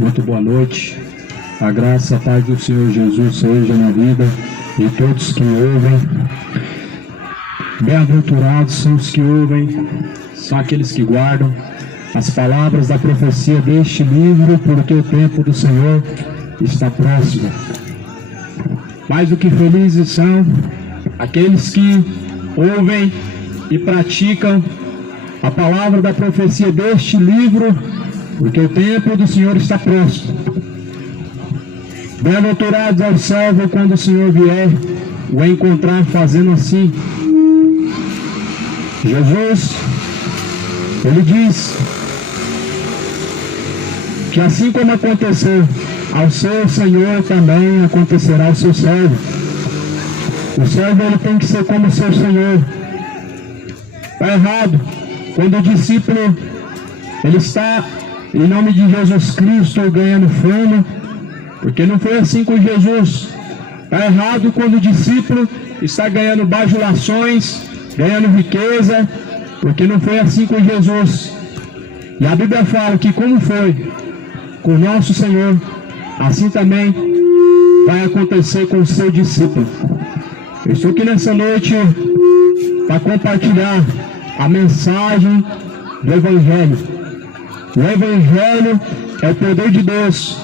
Muito boa noite. A graça e a paz do Senhor Jesus seja na vida de todos que ouvem. Bem-aventurados são os que ouvem, são aqueles que guardam as palavras da profecia deste livro, porque o tempo do Senhor está próximo. Mais do que felizes são aqueles que ouvem e praticam a palavra da profecia deste livro, porque o tempo do Senhor está próximo. Bem-aventurados ao servo quando o Senhor vier o encontrar fazendo assim. Jesus, ele diz que assim como aconteceu ao seu Senhor, também acontecerá ao seu servo. O servo, ele tem que ser como o seu Senhor. Está errado quando o discípulo ele está em nome de Jesus Cristo ganhando fama, porque não foi assim com Jesus. Está errado quando o discípulo está ganhando bajulações, ganhando riqueza, porque não foi assim com Jesus. E a Bíblia fala que como foi com o nosso Senhor, assim também vai acontecer com o seu discípulo. Eu estou aqui nessa noite para compartilhar a mensagem do Evangelho. O Evangelho é o poder de Deus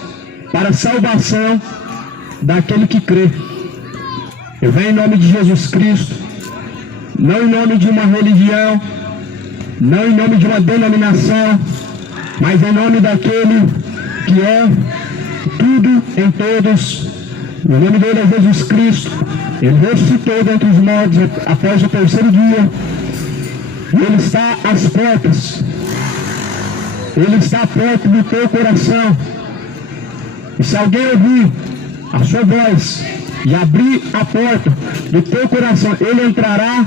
para a salvação daquele que crê. Eu venho em nome de Jesus Cristo, não em nome de uma religião, não em nome de uma denominação, mas em nome daquele que é tudo em todos. O nome dele é Jesus Cristo. Ele ressuscitou dentre os mortos após o terceiro dia. E ele está às portas. Ele está à porta do teu coração. E se alguém ouvir a sua voz e abrir a porta do teu coração, ele entrará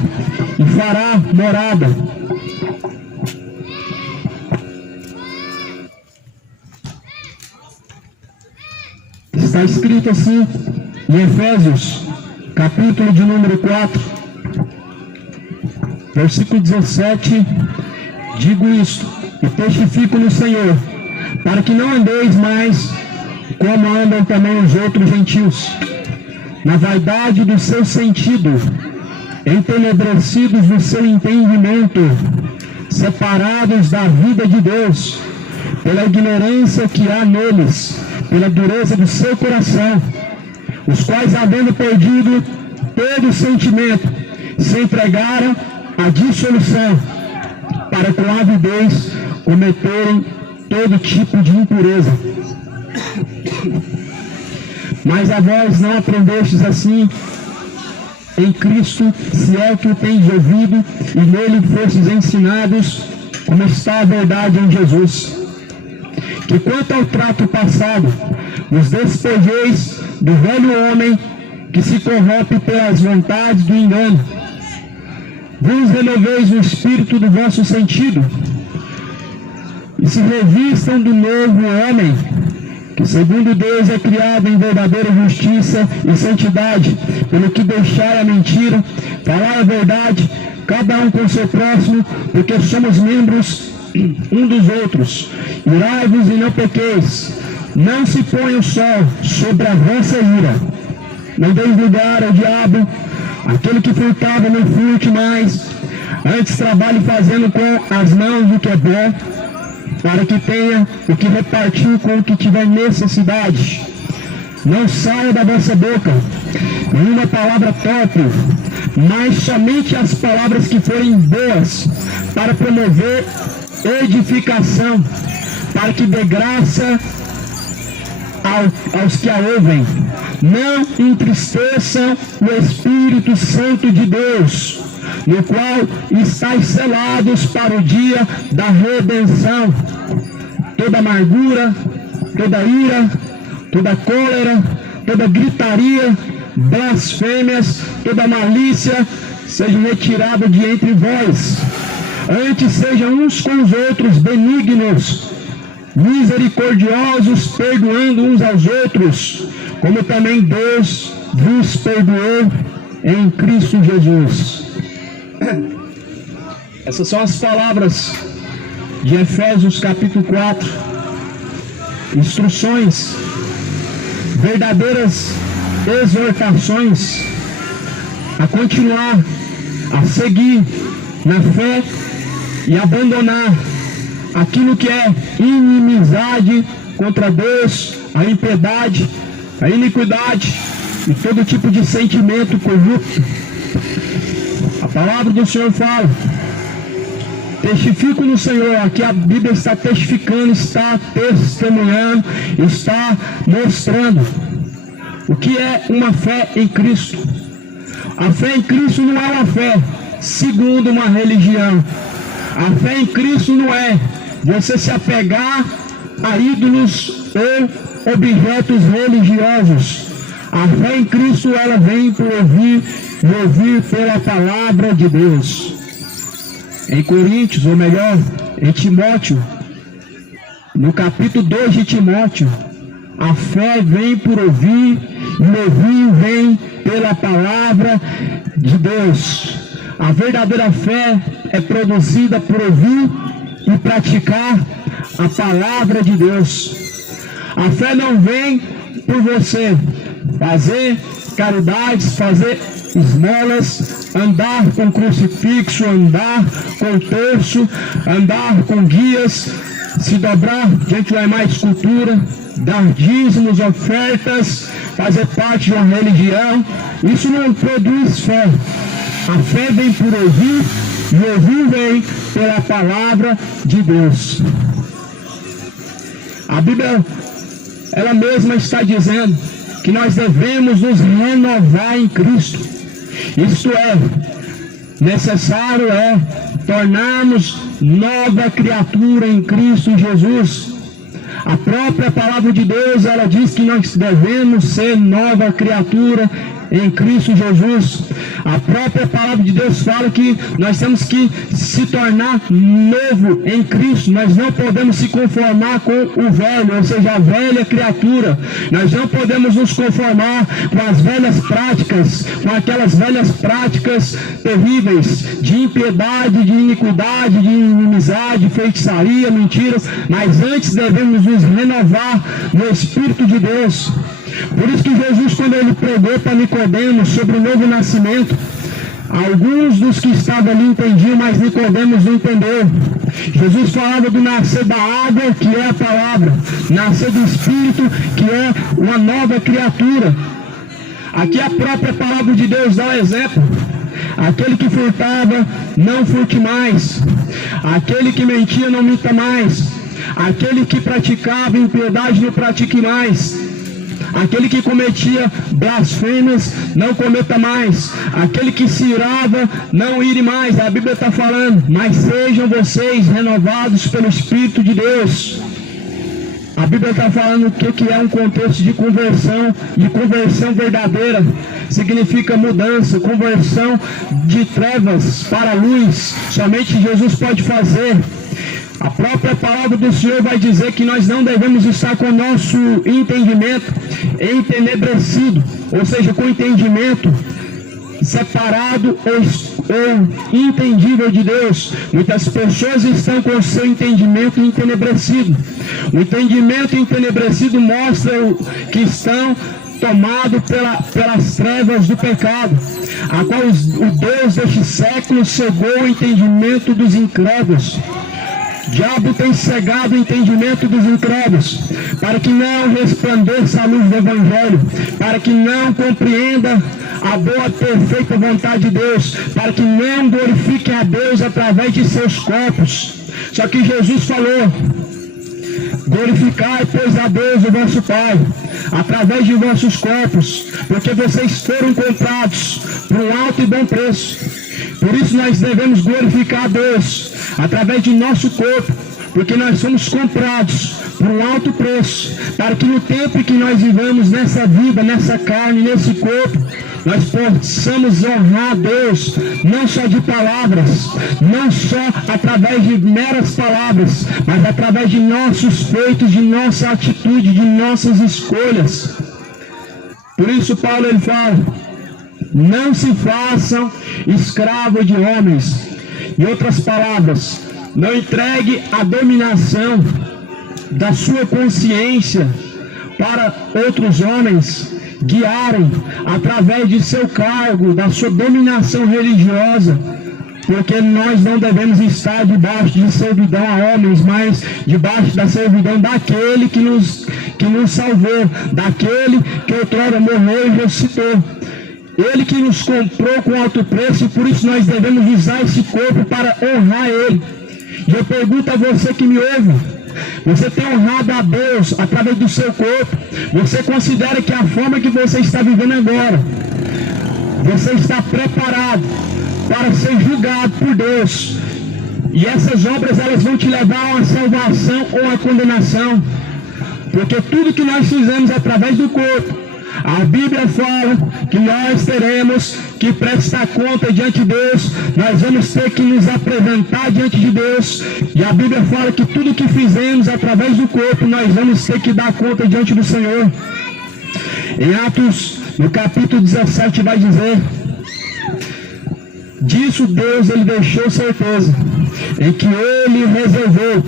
e fará morada. Está escrito assim em Efésios, capítulo de número 4, versículo 17, digo isto, e testifico no Senhor, para que não andeis mais como andam também os outros gentios, na vaidade do seu sentido, entenebrecidos do seu entendimento, separados da vida de Deus, pela ignorância que há neles, pela dureza do seu coração, os quais, havendo perdido todo o sentimento, se entregaram à dissolução, para com avidez cometerem todo tipo de impureza. Mas a vós não aprendestes assim em Cristo, se é que o tendes ouvido, e nele fostes ensinados, como está a verdade em Jesus. Que quanto ao trato passado, vos despojeis do velho homem que se corrompe pelas vontades do engano. Vos renoveis o espírito do vosso sentido, e se revistam do novo homem, que segundo Deus é criado em verdadeira justiça e santidade, pelo que deixai a mentira, falar a verdade, cada um com o seu próximo, porque somos membros um dos outros. Irai-vos e não pequeis, não se ponha o sol sobre a vossa ira, não deis lugar ao diabo. Aquele que furtava não furte mais, antes trabalhe fazendo com as mãos o que é bom, para que tenha o que repartir com o que tiver necessidade. Não saia da vossa boca nenhuma palavra torpe, mas somente as palavras que forem boas, para promover edificação, para que dê graça aos que a ouvem. Não entristeçam o Espírito Santo de Deus, no qual estáis selados para o dia da redenção. Toda amargura, toda ira, toda cólera, toda gritaria, blasfêmias, toda malícia, sejam retiradas de entre vós. Antes sejam uns com os outros benignos, misericordiosos, perdoando uns aos outros, como também Deus vos perdoou em Cristo Jesus. Essas são as palavras de Efésios capítulo 4. instruções, verdadeiras exortações a continuar, a seguir na fé e abandonar aquilo que é inimizade contra Deus, a impiedade, a iniquidade e todo tipo de sentimento corrupto. A palavra do Senhor fala: testifico no Senhor. Aqui a Bíblia está testificando, está testemunhando, está mostrando o que é uma fé em Cristo. A fé em Cristo não é uma fé segundo uma religião. A fé em Cristo não é você se apegar a ídolos ou objetos religiosos. A fé em Cristo, ela vem por ouvir e ouvir pela palavra de Deus. Em Coríntios, ou melhor, em Timóteo, no capítulo 2 de Timóteo, a fé vem por ouvir e ouvir vem pela palavra de Deus. A verdadeira fé é produzida por ouvir e praticar a palavra de Deus. A fé não vem por você fazer caridades, fazer esmolas, andar com crucifixo, andar com terço, andar com guias, se dobrar diante de uma escultura, dar dízimos, ofertas, fazer parte de uma religião. Isso não produz fé. A fé vem por ouvir e ouvir vem pela palavra de Deus. A Bíblia, ela mesma está dizendo que nós devemos nos renovar em Cristo. Isto é, necessário é tornarmos nova criatura em Cristo Jesus. A própria palavra de Deus, ela diz que nós devemos ser nova criatura em Cristo Jesus. A própria palavra de Deus fala que nós temos que se tornar novo em Cristo. Nós não podemos se conformar com o velho, ou seja, a velha criatura. Nós não podemos nos conformar com as velhas práticas, com aquelas velhas práticas terríveis de impiedade, de iniquidade, de inimizade, feitiçaria, mentiras, mas antes devemos nos renovar no Espírito de Deus. Por isso que Jesus, quando ele pregou para Nicodemos sobre o novo nascimento, alguns dos que estavam ali entendiam, mas Nicodemos não entendeu. Jesus falava do nascer da água, que é a palavra, nascer do Espírito, que é uma nova criatura. Aqui a própria palavra de Deus dá um exemplo. Aquele que furtava, não furte mais. Aquele que mentia, não minta mais. Aquele que praticava impiedade, não pratique mais. Aquele que cometia blasfêmias, não cometa mais. Aquele que se irava, não ire mais. A Bíblia está falando: mas sejam vocês renovados pelo Espírito de Deus. A Bíblia está falando o que é um contexto de conversão, e conversão verdadeira significa mudança, conversão de trevas para a luz. Somente Jesus pode fazer. A própria palavra do Senhor vai dizer que nós não devemos estar com o nosso entendimento entenebrecido, ou seja, com o entendimento separado ou intendível de Deus. Muitas pessoas estão com o seu entendimento entenebrecido. O entendimento entenebrecido mostra que estão tomados pelas trevas do pecado, a qual o Deus deste século cegou o entendimento dos incrédulos. O diabo tem cegado o entendimento dos incrédulos, para que não resplandeça a luz do Evangelho, para que não compreenda a boa, perfeita vontade de Deus, para que não glorifique a Deus através de seus corpos. Só que Jesus falou: glorificai, pois, a Deus, o vosso Pai, através de vossos corpos, porque vocês foram comprados por um alto e bom preço. Por isso nós devemos glorificar a Deus através de nosso corpo, porque nós somos comprados por um alto preço, para que no tempo que nós vivamos nessa vida, nessa carne, nesse corpo, nós possamos honrar a Deus, não só de palavras, não só através de meras palavras, mas através de nossos feitos, de nossa atitude, de nossas escolhas. Por isso Paulo ele fala: não se façam escravos de homens. Em outras palavras, não entregue a dominação da sua consciência para outros homens guiarem através de seu cargo, da sua dominação religiosa, porque nós não devemos estar debaixo de servidão a homens, mas debaixo da servidão daquele que nos salvou, daquele que outrora morreu e ressuscitou. Ele que nos comprou com alto preço, e por isso nós devemos usar esse corpo para honrar Ele. E eu pergunto a você que me ouve: você tem honrado a Deus através do seu corpo? Você considera que a forma que você está vivendo agora, você está preparado para ser julgado por Deus? E essas obras, elas vão te levar a uma salvação ou a condenação, porque tudo que nós fizemos através do corpo, a Bíblia fala que nós teremos que prestar conta diante de Deus, nós vamos ter que nos apresentar diante de Deus, e a Bíblia fala que tudo que fizemos através do corpo, nós vamos ter que dar conta diante do Senhor. Em Atos, no capítulo 17, vai dizer: disso Deus ele deixou certeza, em que ele reservou,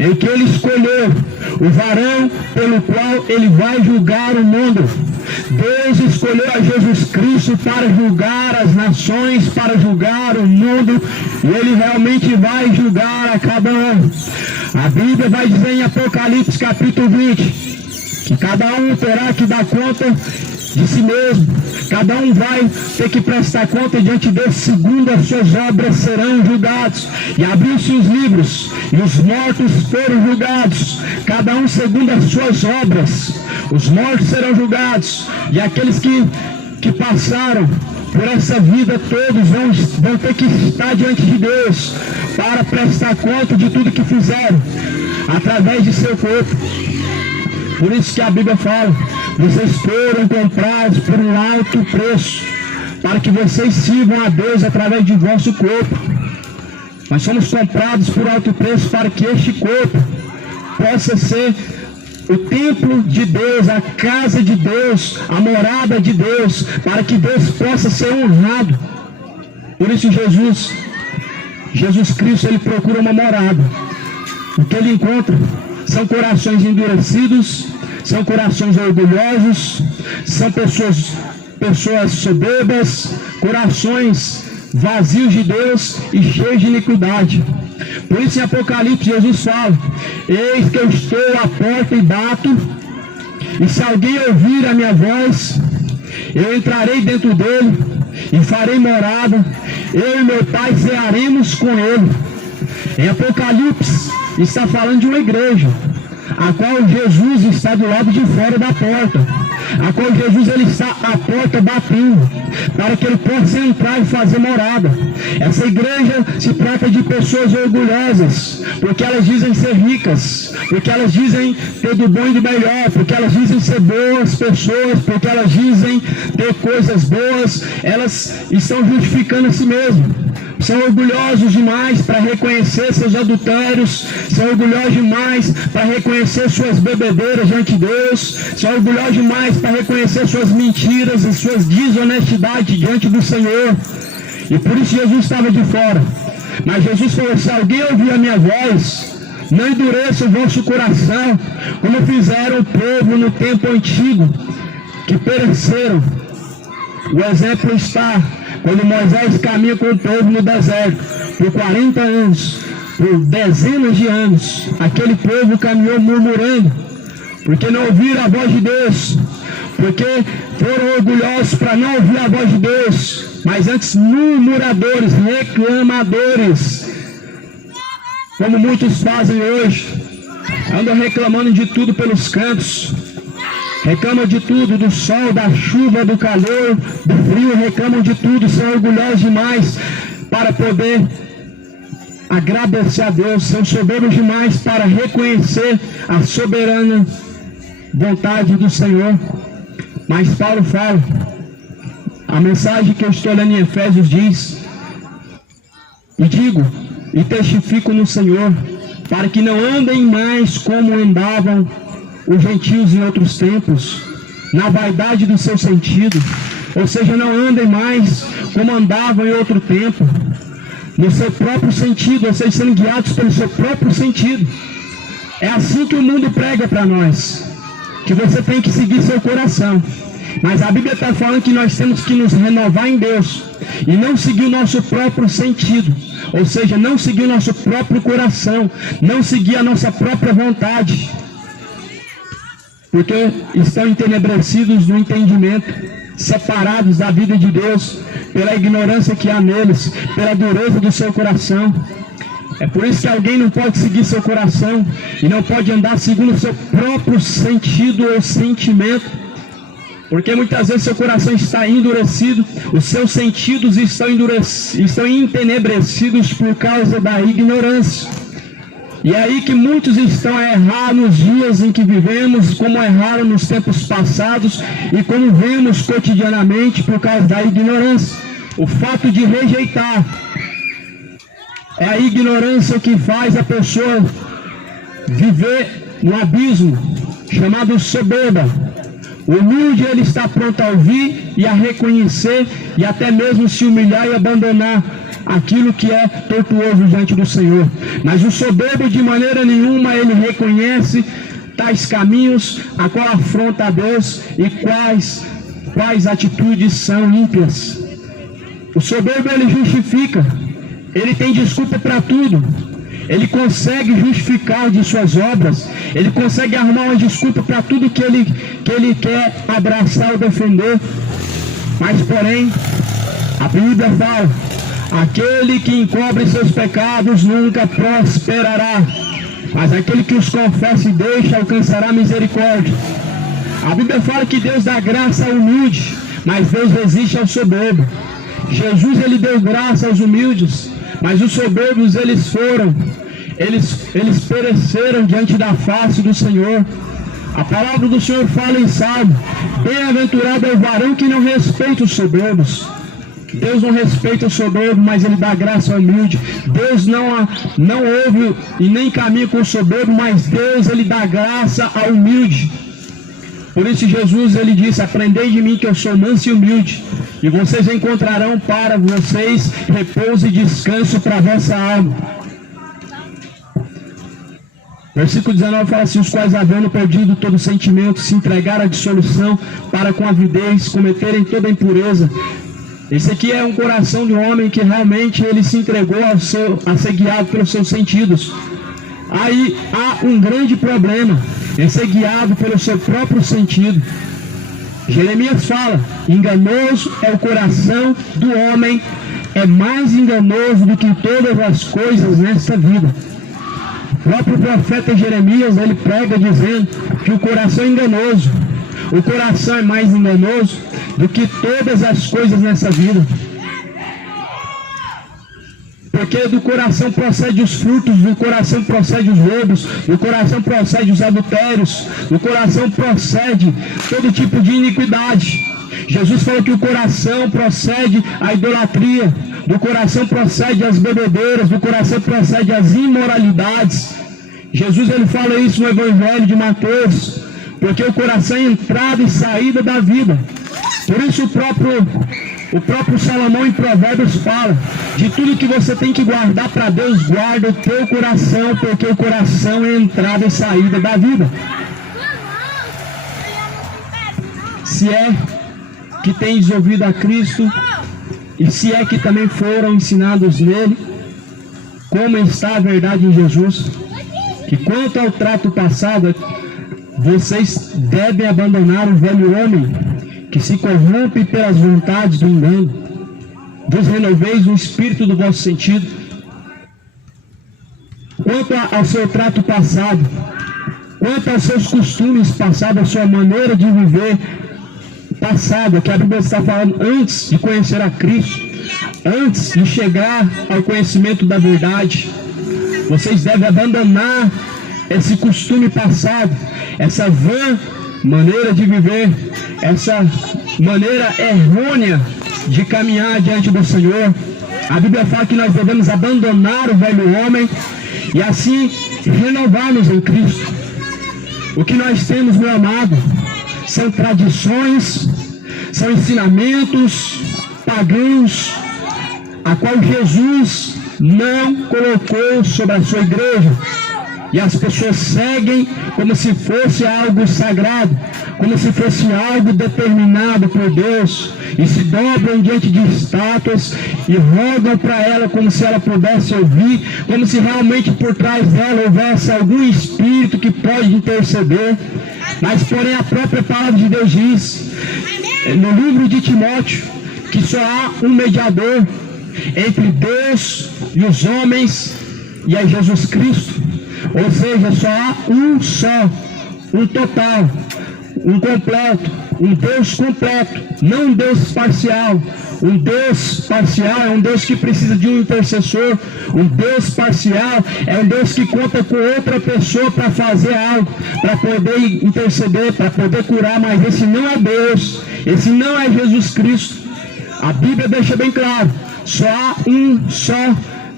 em que ele escolheu o varão pelo qual ele vai julgar o mundo. Deus escolheu a Jesus Cristo para julgar as nações, para julgar o mundo, e Ele realmente vai julgar a cada um. A Bíblia vai dizer em Apocalipse capítulo 20, que cada um terá que dar conta de si mesmo, cada um vai ter que prestar conta diante de Deus, segundo as suas obras serão julgados. E abriu-se os livros, e os mortos foram julgados, cada um segundo as suas obras. Os mortos serão julgados, e aqueles que passaram por essa vida, todos vão ter que estar diante de Deus para prestar conta de tudo que fizeram através de seu corpo. Por isso que a Bíblia fala: vocês foram comprados por um alto preço, para que vocês sirvam a Deus através de vosso corpo. Nós somos comprados por alto preço para que este corpo possa ser o templo de Deus, a casa de Deus, a morada de Deus, para que Deus possa ser honrado. Por isso Jesus Cristo, ele procura uma morada. O que ele encontra são corações endurecidos, são corações orgulhosos, são pessoas soberbas, corações vazios de Deus e cheios de iniquidade. Por isso em Apocalipse Jesus fala: eis que eu estou à porta e bato, e se alguém ouvir a minha voz, eu entrarei dentro dele e farei morada, eu e meu Pai cearemos com ele. Em Apocalipse está falando de uma igreja, a qual Jesus está do lado de fora da porta, a qual Jesus ele está à porta batendo, para que ele possa entrar e fazer morada. Essa igreja se trata de pessoas orgulhosas, porque elas dizem ser ricas, porque elas dizem ter do bom e do melhor, porque elas dizem ser boas pessoas, porque elas dizem ter coisas boas. Elas estão justificando a si mesmas. São orgulhosos demais para reconhecer seus adultérios, são orgulhosos demais para reconhecer suas bebedeiras diante de Deus, são orgulhosos demais para reconhecer suas mentiras e suas desonestidades diante do Senhor. E por isso Jesus estava de fora. Mas Jesus falou: se alguém ouvir a minha voz, não endureça o vosso coração, como fizeram o povo no tempo antigo, que pereceram. O exemplo está quando Moisés caminha com o povo no deserto por 40 anos, por dezenas de anos. Aquele povo caminhou murmurando, porque não ouviram a voz de Deus, porque foram orgulhosos para não ouvir a voz de Deus, mas antes murmuradores, reclamadores, como muitos fazem hoje. Andam reclamando de tudo pelos cantos, reclamam de tudo, do sol, da chuva, do calor, do frio, reclamam de tudo, são orgulhosos demais para poder agradecer a Deus, são soberbos demais para reconhecer a soberana vontade do Senhor. Mas Paulo fala, a mensagem que eu estou lendo em Efésios diz: e digo e testifico no Senhor, para que não andem mais como andavam os gentios em outros tempos, na vaidade do seu sentido. Ou seja, não andem mais como andavam em outro tempo, no seu próprio sentido, ou seja, sendo guiados pelo seu próprio sentido. É assim que o mundo prega para nós, que você tem que seguir seu coração. Mas a Bíblia está falando que nós temos que nos renovar em Deus e não seguir o nosso próprio sentido, ou seja, não seguir o nosso próprio coração, não seguir a nossa própria vontade, porque estão entenebrecidos no entendimento, separados da vida de Deus, pela ignorância que há neles, pela dureza do seu coração. É por isso que alguém não pode seguir seu coração e não pode andar segundo o seu próprio sentido ou sentimento, porque muitas vezes seu coração está endurecido, os seus sentidos estão entenebrecidos por causa da ignorância. E é aí que muitos estão a errar nos dias em que vivemos, como erraram nos tempos passados e como vemos cotidianamente por causa da ignorância. O fato de rejeitar, é a ignorância que faz a pessoa viver no abismo chamado soberba. O humilde, ele está pronto a ouvir e a reconhecer e até mesmo se humilhar e abandonar aquilo que é tortuoso diante do Senhor. Mas o soberbo, de maneira nenhuma, ele reconhece tais caminhos a qual afronta a Deus e quais atitudes são ímpias. O soberbo, ele justifica, ele tem desculpa para tudo. Ele consegue justificar de suas obras, ele consegue arrumar uma desculpa para tudo que ele quer abraçar ou defender. Mas porém, a Bíblia fala: aquele que encobre seus pecados nunca prosperará, mas aquele que os confessa e deixa alcançará misericórdia. A Bíblia fala que Deus dá graça ao humilde, mas Deus resiste ao soberbo. Jesus, ele deu graça aos humildes, mas os soberbos, eles pereceram diante da face do Senhor. A palavra do Senhor fala em Salmo: bem-aventurado é o varão que não respeita os soberbos. Deus não respeita o soberbo, mas ele dá graça ao humilde. Deus não ouve e nem caminha com o soberbo, mas Deus, ele dá graça ao humilde. Por isso Jesus, ele disse: aprendei de mim que eu sou manso e humilde, e vocês encontrarão para vocês repouso e descanso para a vossa alma. Versículo 19 fala assim: os quais, havendo perdido todo sentimento, se entregaram à dissolução, para com avidez cometerem toda impureza. Esse aqui é um coração de um homem que realmente ele se entregou a ser guiado pelos seus sentidos. Aí há um grande problema em ser guiado pelo seu próprio sentido. Jeremias fala: enganoso é o coração do homem, é mais enganoso do que todas as coisas nesta vida. O próprio profeta Jeremias, ele prega dizendo que o coração é enganoso. O coração é mais enganoso do que todas as coisas nessa vida. Porque do coração procede os frutos, do coração procede os roubos, do coração procede os adultérios, do coração procede todo tipo de iniquidade. Jesus falou que o coração procede a idolatria, do coração procede as bebedeiras, do coração procede as imoralidades. Jesus, ele fala isso no Evangelho de Mateus, porque o coração é entrada e saída da vida. Por isso o próprio Salomão em Provérbios fala: de tudo que você tem que guardar para Deus, guarda o teu coração, porque o coração é entrada e saída da vida. Se é que tens ouvido a Cristo, e se é que também foram ensinados nele, como está a verdade em Jesus, que quanto ao trato passado, vocês devem abandonar o velho homem, que se corrompe pelas vontades do engano. Vos renoveis o espírito do vosso sentido. Quanto ao seu trato passado, quanto aos seus costumes passados, a sua maneira de viver passada, que a Bíblia está falando antes de conhecer a Cristo, antes de chegar ao conhecimento da verdade, vocês devem abandonar esse costume passado, essa vã maneira de viver, essa maneira errônea de caminhar diante do Senhor. A Bíblia fala que nós devemos abandonar o velho homem e assim renovar-nos em Cristo. O que nós temos, meu amado, são tradições, são ensinamentos pagãos, a qual Jesus não colocou sobre a sua igreja. E as pessoas seguem como se fosse algo sagrado, como se fosse algo determinado por Deus, e se dobram diante de estátuas e rogam para ela como se ela pudesse ouvir, como se realmente por trás dela houvesse algum espírito que pode interceder. Mas porém a própria palavra de Deus diz, no livro de Timóteo, que só há um mediador entre Deus e os homens, e é Jesus Cristo. Ou seja, só há um só, um total, um completo, um Deus completo, não um Deus parcial. Um Deus parcial é um Deus que precisa de um intercessor. Um Deus parcial é um Deus que conta com outra pessoa para fazer algo, para poder interceder, para poder curar, mas esse não é Deus, esse não é Jesus Cristo. A Bíblia deixa bem claro, só há um só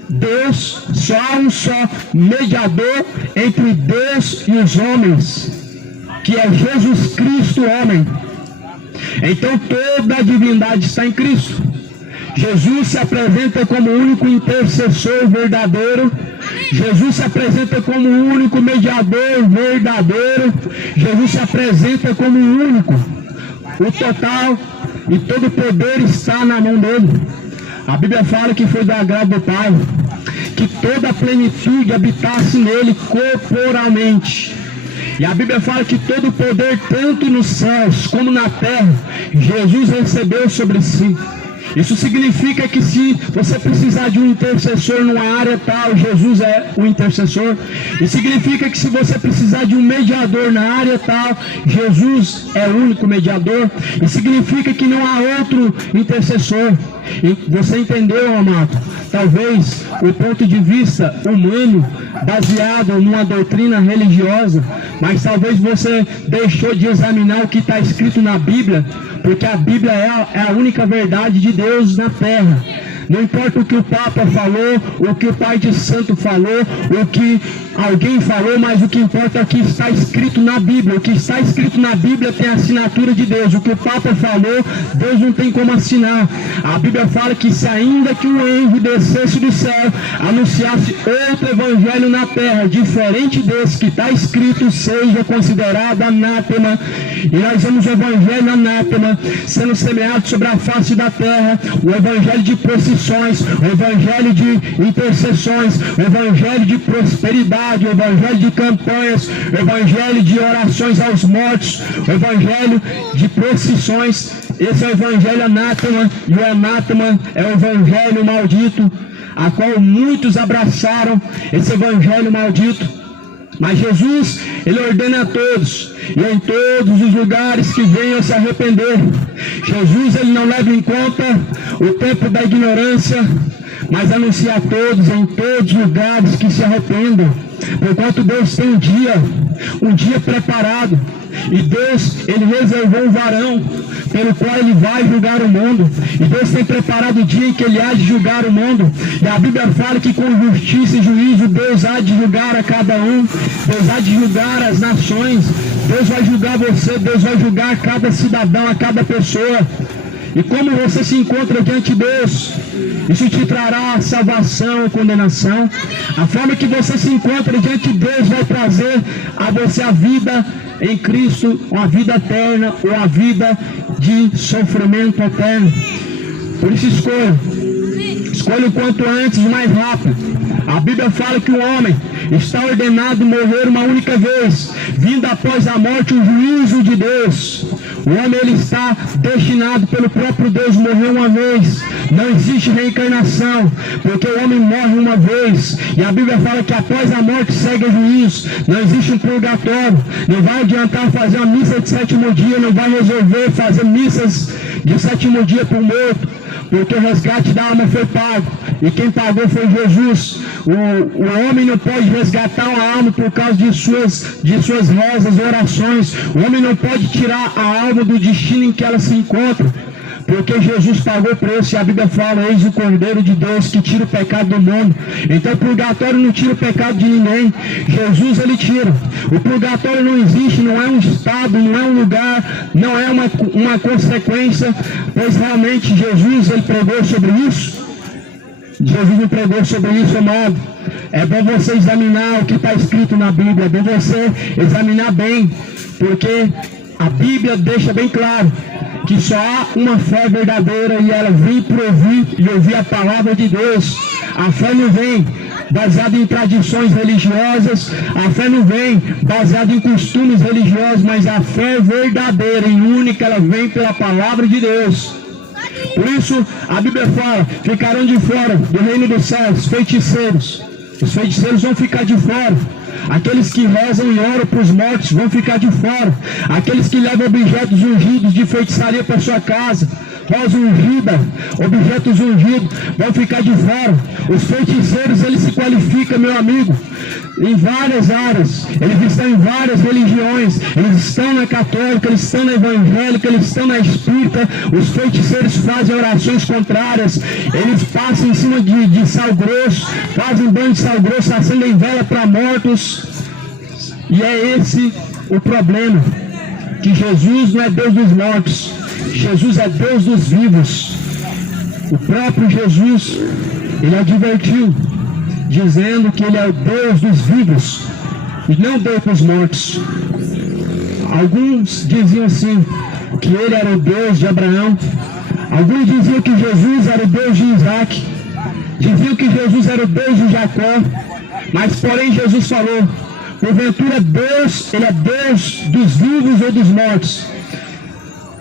Deus, só há um só mediador entre Deus e os homens, que é Jesus Cristo, homem. Então toda a divindade está em Cristo. Jesus se apresenta como o único intercessor verdadeiro. Jesus se apresenta como o único mediador verdadeiro. Jesus se apresenta como o único, o total, e todo o poder está na mão dele. A Bíblia fala que foi do agrado do Pai que toda a plenitude habitasse nele corporalmente. E a Bíblia fala que todo o poder, tanto nos céus como na terra, Jesus recebeu sobre si. Isso significa que se você precisar de um intercessor numa área tal, Jesus é o intercessor. Isso significa que se você precisar de um mediador na área tal, Jesus é o único mediador. Isso significa que não há outro intercessor. E você entendeu, amado? Talvez o ponto de vista humano, baseado numa doutrina religiosa, mas talvez você deixou de examinar o que está escrito na Bíblia, porque a Bíblia é a única verdade de Deus na terra. Não importa o que o Papa falou, o que o Pai de Santo falou, o que alguém falou, mas o que importa é o que está escrito na Bíblia. O que está escrito na Bíblia tem a assinatura de Deus. O que o Papa falou, Deus não tem como assinar. A Bíblia fala que se ainda que um anjo descesse do céu, anunciasse outro evangelho na terra, diferente desse que está escrito, seja considerado anátema. E nós vemos o evangelho anátema sendo semeado sobre a face da terra, o evangelho de procissões, o evangelho de intercessões, o evangelho de prosperidade, o evangelho de campanhas, o evangelho de orações aos mortos, o evangelho de procissões. Esse é o evangelho anátema, e o anátema é o evangelho maldito, a qual muitos abraçaram esse evangelho maldito. Mas Jesus, Ele ordena a todos, e em todos os lugares que venham se arrepender. Jesus, Ele não leva em conta o tempo da ignorância, mas anuncia a todos, em todos os lugares, que se arrependam. Porquanto Deus tem um dia preparado, e Deus, Ele reservou um varão pelo qual Ele vai julgar o mundo, e Deus tem preparado o dia em que Ele há de julgar o mundo. E a Bíblia fala que com justiça e juízo Deus há de julgar a cada um, Deus há de julgar as nações, Deus vai julgar você, Deus vai julgar cada cidadão, a cada pessoa. E como você se encontra diante de Deus, isso te trará salvação ou condenação. A forma que você se encontra diante de Deus vai trazer a você a vida em Cristo, uma vida eterna ou a vida de sofrimento eterno. Por isso escolha o quanto antes, o mais rápido. A Bíblia fala que o homem está ordenado a morrer uma única vez, vindo após a morte o juízo de Deus. O homem, ele está destinado pelo próprio Deus morrer uma vez. Não existe reencarnação, porque o homem morre uma vez. E a Bíblia fala que após a morte segue o juízo. Não existe um purgatório. Não vai adiantar fazer uma missa de sétimo dia, não vai resolver fazer missas de sétimo dia para o morto, porque o resgate da alma foi pago, e quem pagou foi Jesus. O homem não pode resgatar uma alma por causa de suas rezas, orações. O homem não pode tirar a alma do destino em que ela se encontra, porque Jesus pagou o preço. E a Bíblia fala: eis o Cordeiro de Deus que tira o pecado do mundo. Então o purgatório não tira o pecado de ninguém, Jesus, ele tira. O purgatório não existe, não é um estado, não é um lugar, não é uma consequência, pois realmente Jesus, ele pregou sobre isso. Jesus me pregou sobre isso, amado. É bom você examinar o que está escrito na Bíblia, é bom você examinar bem, porque a Bíblia deixa bem claro que só há uma fé verdadeira e ela vem por ouvir e ouvir a palavra de Deus. A fé não vem baseada em tradições religiosas, a fé não vem baseada em costumes religiosos, mas a fé verdadeira e única, ela vem pela palavra de Deus. Por isso, a Bíblia fala, ficarão de fora do reino dos céus, feiticeiros. Os feiticeiros vão ficar de fora. Aqueles que rezam e oram para os mortos vão ficar de fora. Aqueles que levam objetos ungidos de feitiçaria para sua casa, rosa ungida, objetos ungidos, vão ficar de fora. Os feiticeiros, eles se qualificam, meu amigo, em várias áreas. Eles estão em várias religiões. Eles estão na católica, eles estão na evangélica, eles estão na espírita. Os feiticeiros fazem orações contrárias. Eles passam em cima de sal grosso, fazem banho de sal grosso, acendem vela para mortos. E é esse o problema, que Jesus não é Deus dos mortos, Jesus é Deus dos vivos. O próprio Jesus, ele advertiu, dizendo que ele é o Deus dos vivos e não Deus dos mortos. Alguns diziam assim, que ele era o Deus de Abraão. Alguns diziam que Jesus era o Deus de Isaac. Diziam que Jesus era o Deus de Jacó. Mas porém Jesus falou, porventura Deus, ele é Deus dos vivos ou dos mortos?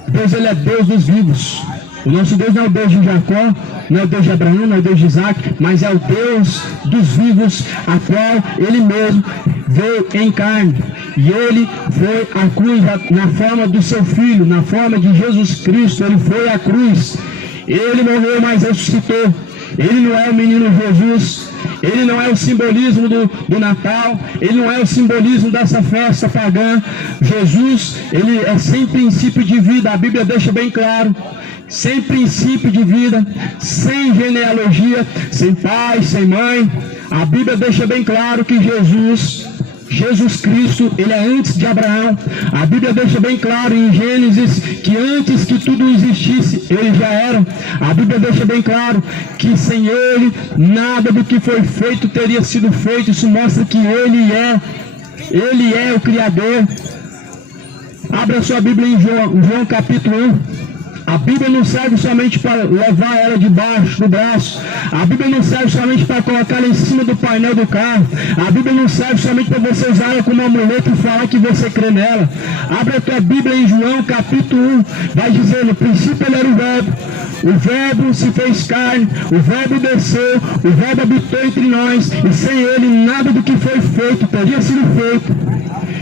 Deus, ele é Deus dos vivos. O nosso Deus não é o Deus de Jacó, não é o Deus de Abraão, não é o Deus de Isaac, mas é o Deus dos vivos, a qual ele mesmo veio em carne. E ele foi à cruz na forma do seu Filho, na forma de Jesus Cristo. Ele foi à cruz. Ele morreu, mas ressuscitou. Ele não é o menino Jesus. Ele não é o simbolismo do Natal. Ele não é o simbolismo dessa festa pagã. Jesus, ele é sem princípio de vida. A Bíblia deixa bem claro. Sem princípio de vida, sem genealogia, sem pai, sem mãe. A Bíblia deixa bem claro que Jesus Cristo, ele é antes de Abraão. A Bíblia deixa bem claro em Gênesis que antes que tudo existisse, ele já era. A Bíblia deixa bem claro que sem ele, nada do que foi feito teria sido feito. Isso mostra que ele é o Criador. Abra sua Bíblia em João capítulo 1. A Bíblia não serve somente para levar ela debaixo do braço. A Bíblia não serve somente para colocar ela em cima do painel do carro. A Bíblia não serve somente para você usar ela como amuleto e falar que você crê nela. Abre a tua Bíblia em João capítulo 1. Vai dizer, no princípio ele era o Verbo se fez carne, o Verbo desceu, o Verbo habitou entre nós, e sem ele nada do que foi feito teria sido feito.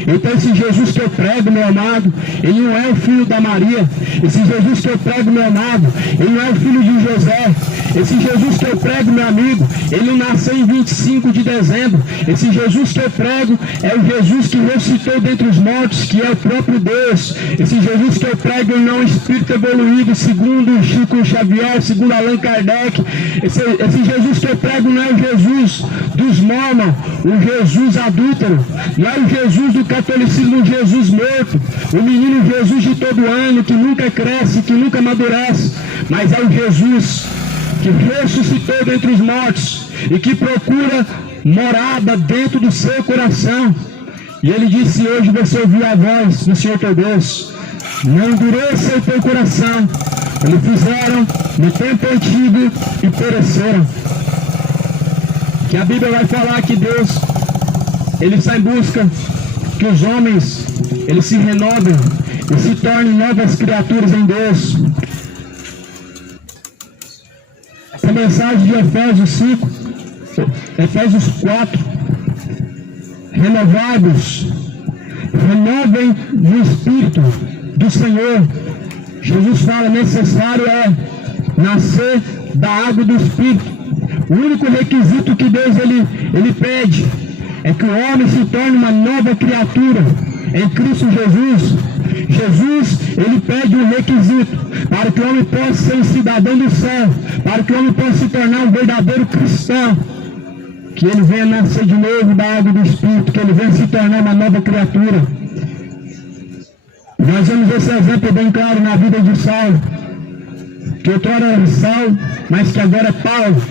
Então esse Jesus que eu prego, meu amado, ele não é o filho da Maria. Esse Jesus que eu prego, meu amado, ele não é o filho de José. Esse Jesus que eu prego, meu amigo, ele não nasceu em 25 de dezembro. Esse Jesus que eu prego é o Jesus que ressuscitou dentre os mortos, que é o próprio Deus. Esse Jesus que eu prego não é um espírito evoluído, segundo Chico Xavier, segundo Allan Kardec. Esse Jesus que eu prego não é o Jesus dos mormons, o Jesus adúltero. Não é o Jesus do catolicismo, o Jesus morto, o menino Jesus de todo ano, que nunca cresce, que nunca amadurece, mas é o Jesus que ressuscitou dentre os mortos e que procura morada dentro do seu coração. E ele disse, hoje você ouviu a voz do Senhor teu Deus, não endureça o teu coração. Eles fizeram no tempo antigo e pereceram. Que a Bíblia vai falar que Deus, ele está em busca que os homens, eles se renovem e se tornem novas criaturas em Deus. Essa mensagem de Efésios 5, Efésios 4, renovai-vos, renovem no Espírito do Senhor. Jesus fala, necessário é nascer da água do Espírito. O único requisito que Deus ele pede é que o homem se torne uma nova criatura em Cristo Jesus. Jesus, ele pede um requisito para que o homem possa ser um cidadão do céu, para que o homem possa se tornar um verdadeiro cristão, que ele venha nascer de novo da água do Espírito, que ele venha se tornar uma nova criatura. Nós vemos esse exemplo bem claro na vida de Saulo, que outrora era Saulo, mas que agora é Paulo.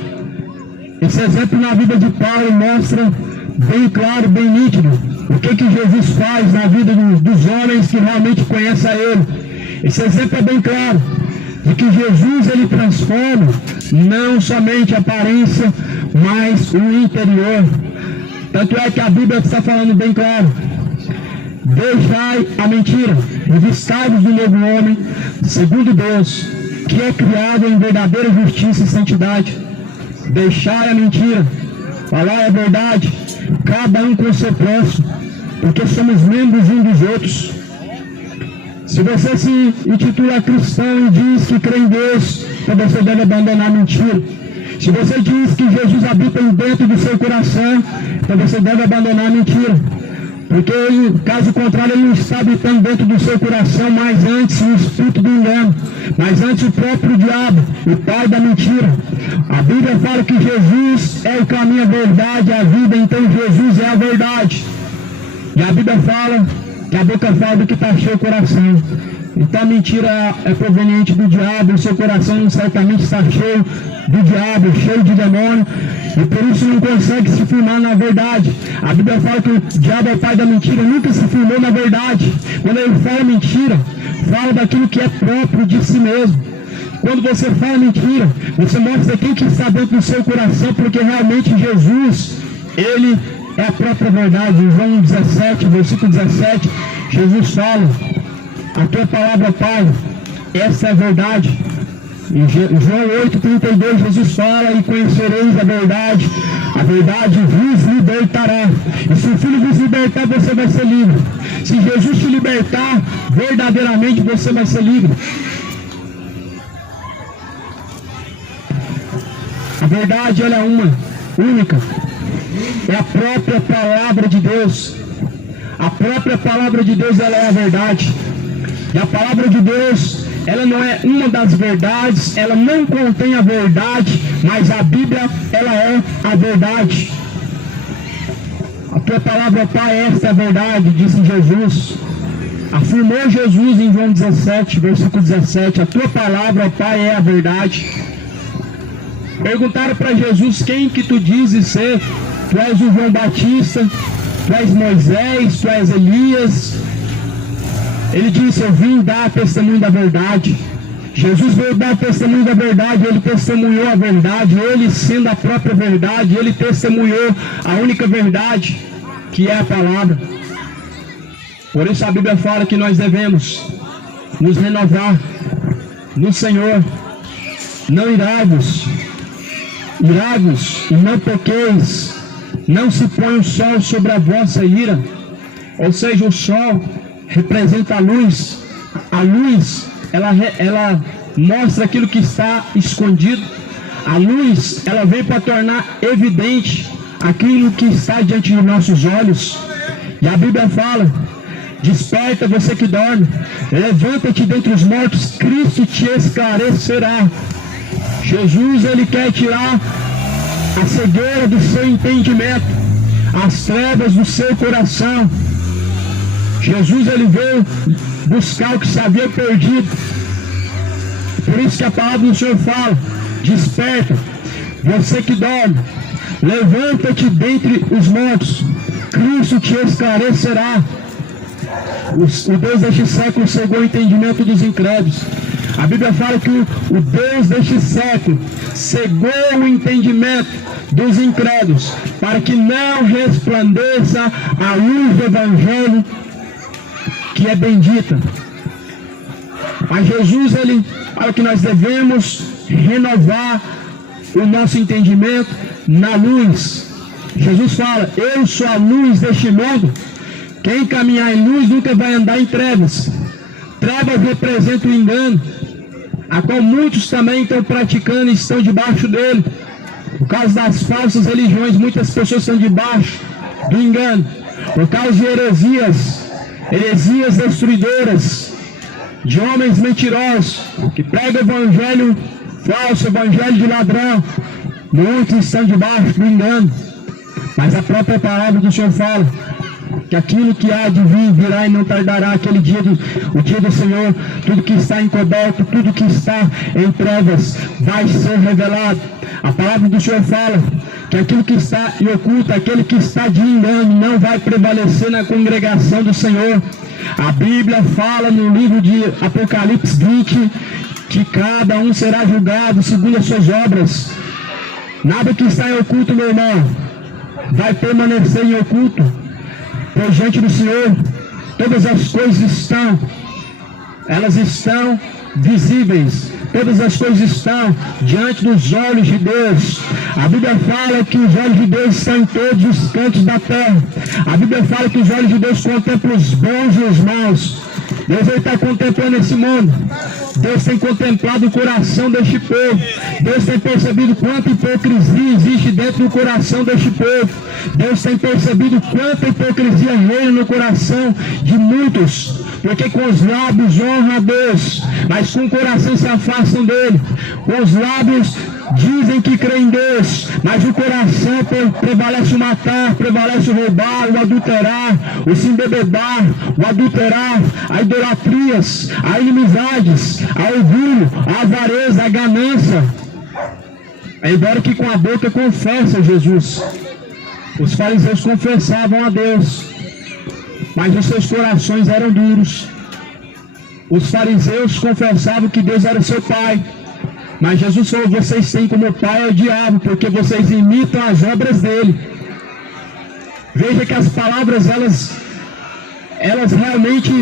Esse exemplo na vida de Paulo mostra bem claro, bem nítido, o que Jesus faz na vida dos homens que realmente conhecem a Ele. Esse exemplo é bem claro, de que Jesus ele transforma não somente a aparência, mas o interior. Tanto é que a Bíblia está falando bem claro: deixai a mentira, revistai-vos do novo homem, segundo Deus, que é criado em verdadeira justiça e santidade. Deixai a mentira, falar a verdade, cada um com o seu próximo, porque somos membros uns dos outros. Se você se intitula cristão e diz que crê em Deus, então você deve abandonar a mentira. Se você diz que Jesus habita dentro do seu coração, então você deve abandonar a mentira. Porque caso contrário, ele não está habitando dentro do seu coração, mas antes o espírito do engano, mas antes o próprio diabo, o pai da mentira. A Bíblia fala que Jesus é o caminho, a verdade e a vida, então Jesus é a verdade. E a Bíblia fala que a boca fala do que está cheio o coração. Então a mentira é proveniente do diabo, o seu coração certamente está cheio do diabo, cheio de demônio, e por isso não consegue se firmar na verdade. A Bíblia fala que o diabo é o pai da mentira, nunca se firmou na verdade. Quando ele fala mentira, fala daquilo que é próprio de si mesmo. Quando você fala mentira, você mostra quem que está dentro do seu coração, porque realmente Jesus, ele é a própria verdade. Em João 17, versículo 17, Jesus fala: a tua palavra, Pai, essa é a verdade. Em João 8,32, Jesus fala: e conhecereis a verdade vos libertará. E se o Filho vos libertar, você vai ser livre. Se Jesus te libertar, verdadeiramente você vai ser livre. A verdade, ela é uma, única. É a própria palavra de Deus. A própria palavra de Deus, ela é a verdade. E a palavra de Deus, ela não é uma das verdades, ela não contém a verdade, mas a Bíblia, ela é a verdade. A tua palavra, Pai, esta é a verdade, disse Jesus. Afirmou Jesus em João 17, versículo 17, a tua palavra, Pai, é a verdade. Perguntaram para Jesus: quem que tu dizes ser? Tu és o João Batista, tu és Moisés, tu és Elias. Ele disse: eu vim dar testemunho da verdade. Jesus veio dar testemunho da verdade, ele testemunhou a verdade, ele sendo a própria verdade, ele testemunhou a única verdade, que é a palavra. Por isso a Bíblia fala que nós devemos nos renovar no Senhor. Não irai-vos e não pequeis, não se põe o sol sobre a vossa ira. Ou seja, o sol representa a luz. A luz, ela mostra aquilo que está escondido. A luz, ela vem para tornar evidente aquilo que está diante de nossos olhos. E a Bíblia fala: desperta você que dorme, levanta-te dentre os mortos, Cristo te esclarecerá. Jesus, ele quer tirar a cegueira do seu entendimento, as trevas do seu coração. Jesus, ele veio buscar o que se havia perdido. Por isso que a palavra do Senhor fala: desperta, você que dorme, levanta-te dentre os mortos, Cristo te esclarecerá. O Deus deste século cegou o entendimento dos incrédulos. A Bíblia fala que o Deus deste século cegou o entendimento dos incrédulos, para que não resplandeça a luz do Evangelho, que é bendita. Mas Jesus, ele fala que nós devemos renovar o nosso entendimento na luz. Jesus fala: eu sou a luz deste mundo. Quem caminhar em luz nunca vai andar em trevas. Trevas representam o engano, a qual muitos também estão praticando e estão debaixo dele. Por causa das falsas religiões, muitas pessoas estão debaixo do engano. Por causa de heresias destruidoras, de homens mentirosos, que pregam o evangelho falso, evangelho de ladrão. Muitos estão debaixo do engano. Mas a própria palavra do Senhor fala que aquilo que há de vir virá e não tardará. Aquele dia, o dia do Senhor, tudo que está encoberto, tudo que está em trevas vai ser revelado. A palavra do Senhor fala que aquilo que está em oculto, aquele que está de engano, não vai prevalecer na congregação do Senhor. A Bíblia fala no livro de Apocalipse 20, que cada um será julgado segundo as suas obras. Nada que está em oculto, meu irmão, vai permanecer em oculto. Pois diante do Senhor, todas as coisas elas estão visíveis. Todas as coisas estão diante dos olhos de Deus. A Bíblia fala que os olhos de Deus estão em todos os cantos da terra. A Bíblia fala que os olhos de Deus contemplam os bons e os maus. Deus está contemplando esse mundo. Deus tem contemplado o coração deste povo. Deus tem percebido quanta hipocrisia existe dentro do coração deste povo. Deus tem percebido quanta hipocrisia reina no coração de muitos. Porque com os lábios honram a Deus, mas com o coração se afastam dele. Com os lábios dizem que creem em Deus, mas o coração prevalece o matar, prevalece o roubar, o adulterar, o se embebedar, o adulterar, a idolatrias, a inimizades, a orgulho, a avareza, a ganância. Embora que com a boca confessa Jesus. Os fariseus confessavam a Deus, mas os seus corações eram duros. Os fariseus confessavam que Deus era seu pai, mas Jesus falou: vocês têm como pai o diabo, porque vocês imitam as obras dele. Veja que as palavras, elas realmente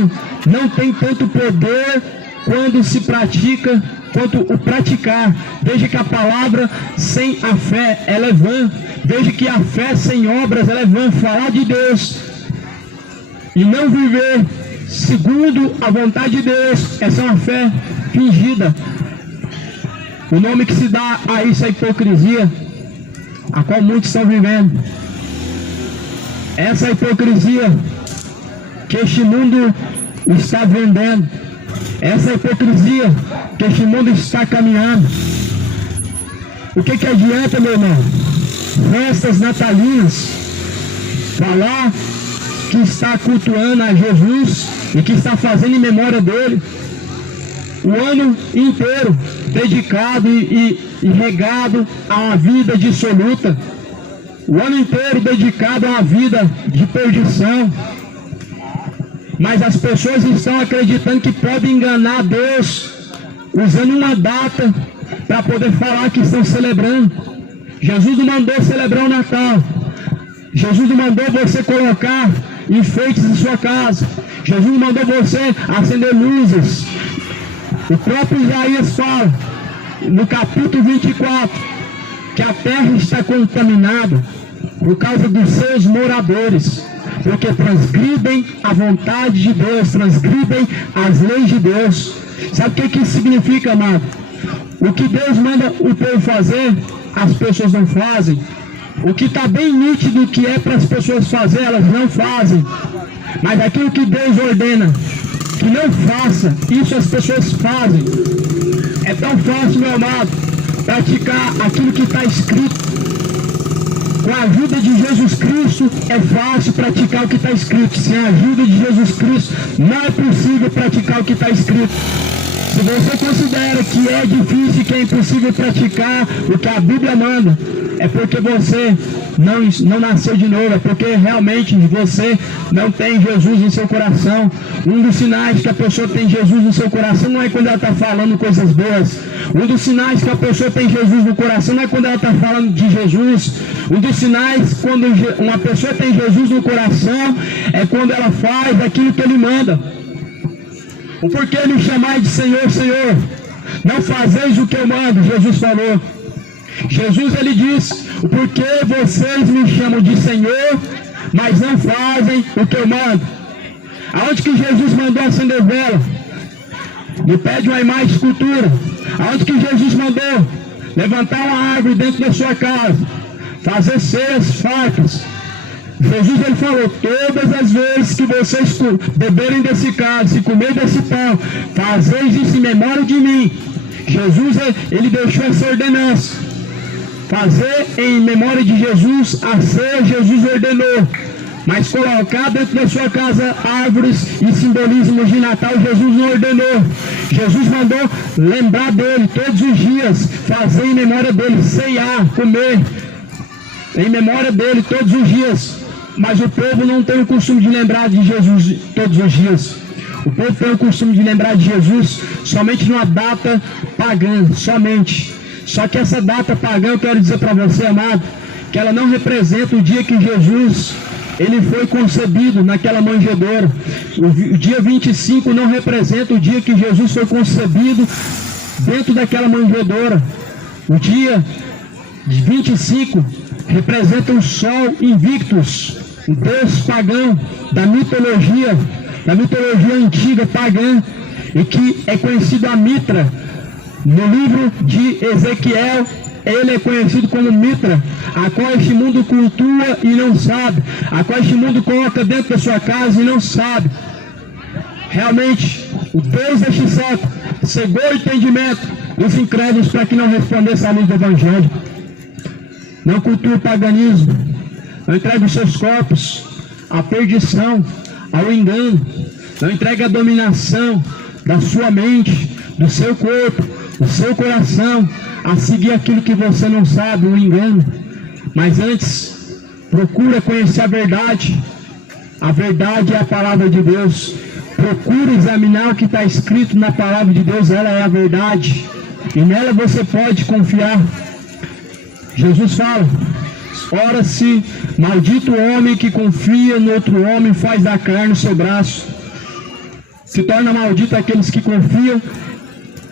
não têm tanto poder quando se pratica, quanto o praticar. Veja que a palavra sem a fé, ela é vã. Veja que a fé sem obras, ela é vã. Falar de Deus e não viver segundo a vontade de Deus, essa é uma fé fingida. O nome que se dá a isso é a hipocrisia, a qual muitos estão vivendo. Essa hipocrisia que este mundo está vendendo, essa hipocrisia que este mundo está caminhando. O que adianta, meu irmão? Festas natalinas, falar que está cultuando a Jesus e que está fazendo em memória dele, o ano inteiro dedicado e regado a uma vida dissoluta, o ano inteiro dedicado a uma vida de perdição. Mas as pessoas estão acreditando que podem enganar Deus usando uma data para poder falar que estão celebrando. Jesus não mandou celebrar o Natal. Jesus não mandou você colocar enfeites em sua casa. Jesus não mandou você acender luzes. O próprio Isaías fala, no capítulo 24, que a terra está contaminada por causa dos seus moradores, porque transgridem a vontade de Deus, transgridem as leis de Deus. Sabe o que isso significa, amado? O que Deus manda o povo fazer, as pessoas não fazem. O que está bem nítido que é para as pessoas fazer, elas não fazem. Mas aquilo que Deus ordena que não faça, isso as pessoas fazem. É tão fácil, meu amado, praticar aquilo que está escrito. Com a ajuda de Jesus Cristo é fácil praticar o que está escrito. Sem a ajuda de Jesus Cristo não é possível praticar o que está escrito. Se você considera que é difícil, que é impossível praticar o que a Bíblia manda, é porque você não nasceu de novo, é porque realmente você não tem Jesus em seu coração. Um dos sinais que a pessoa tem Jesus no seu coração não é quando ela está falando coisas boas. Um dos sinais que a pessoa tem Jesus no coração não é quando ela está falando de Jesus. Um dos sinais quando uma pessoa tem Jesus no coração é quando ela faz aquilo que ele manda. O porquê me chamar de Senhor, Senhor? Não fazeis o que eu mando, Jesus falou. Jesus, ele diz: o porquê vocês me chamam de Senhor, mas não fazem o que eu mando? Aonde que Jesus mandou acender vela? No pé de uma imagem de escultura. Aonde que Jesus mandou levantar uma árvore dentro da sua casa, fazer ceias fartas? Jesus, ele falou: todas as vezes que vocês beberem desse cálice e comer desse pão, fazeis isso em memória de mim. Jesus, ele deixou essa ordenança. Fazer em memória de Jesus a ceia, Jesus ordenou. Mas colocar dentro da sua casa árvores e simbolismos de Natal, Jesus não ordenou. Jesus mandou lembrar dele todos os dias, fazer em memória dele, ceiar, comer. em memória dele todos os dias. Mas o povo não tem o costume de lembrar de Jesus todos os dias. O povo tem o costume de lembrar de Jesus somente numa data pagã, somente. Só que essa data pagã, eu quero dizer para você, amado, que ela não representa o dia que Jesus ele foi concebido naquela manjedoura. O dia 25 não representa o dia que Jesus foi concebido dentro daquela manjedoura. O dia 25 representa o sol Invictus, o deus pagão da mitologia antiga pagã, e que é conhecido a Mitra. No livro de Ezequiel, ele é conhecido como Mitra, a qual este mundo cultua e não sabe, a qual este mundo coloca dentro da sua casa e não sabe. Realmente, o Deus deste século cegou o entendimento dos incrédulos para que não respondesse à luz do Evangelho. Não cultua o paganismo, não entregue os seus corpos à perdição, ao engano, não entregue a dominação da sua mente, do seu corpo, do seu coração, a seguir aquilo que você não sabe, o engano. Mas antes, procura conhecer a verdade. A verdade é a palavra de Deus. Procura examinar o que está escrito na palavra de Deus, ela é a verdade. E nela você pode confiar. Jesus fala: ora se maldito o homem que confia no outro homem, faz da carne o seu braço. Se torna maldito aqueles que confiam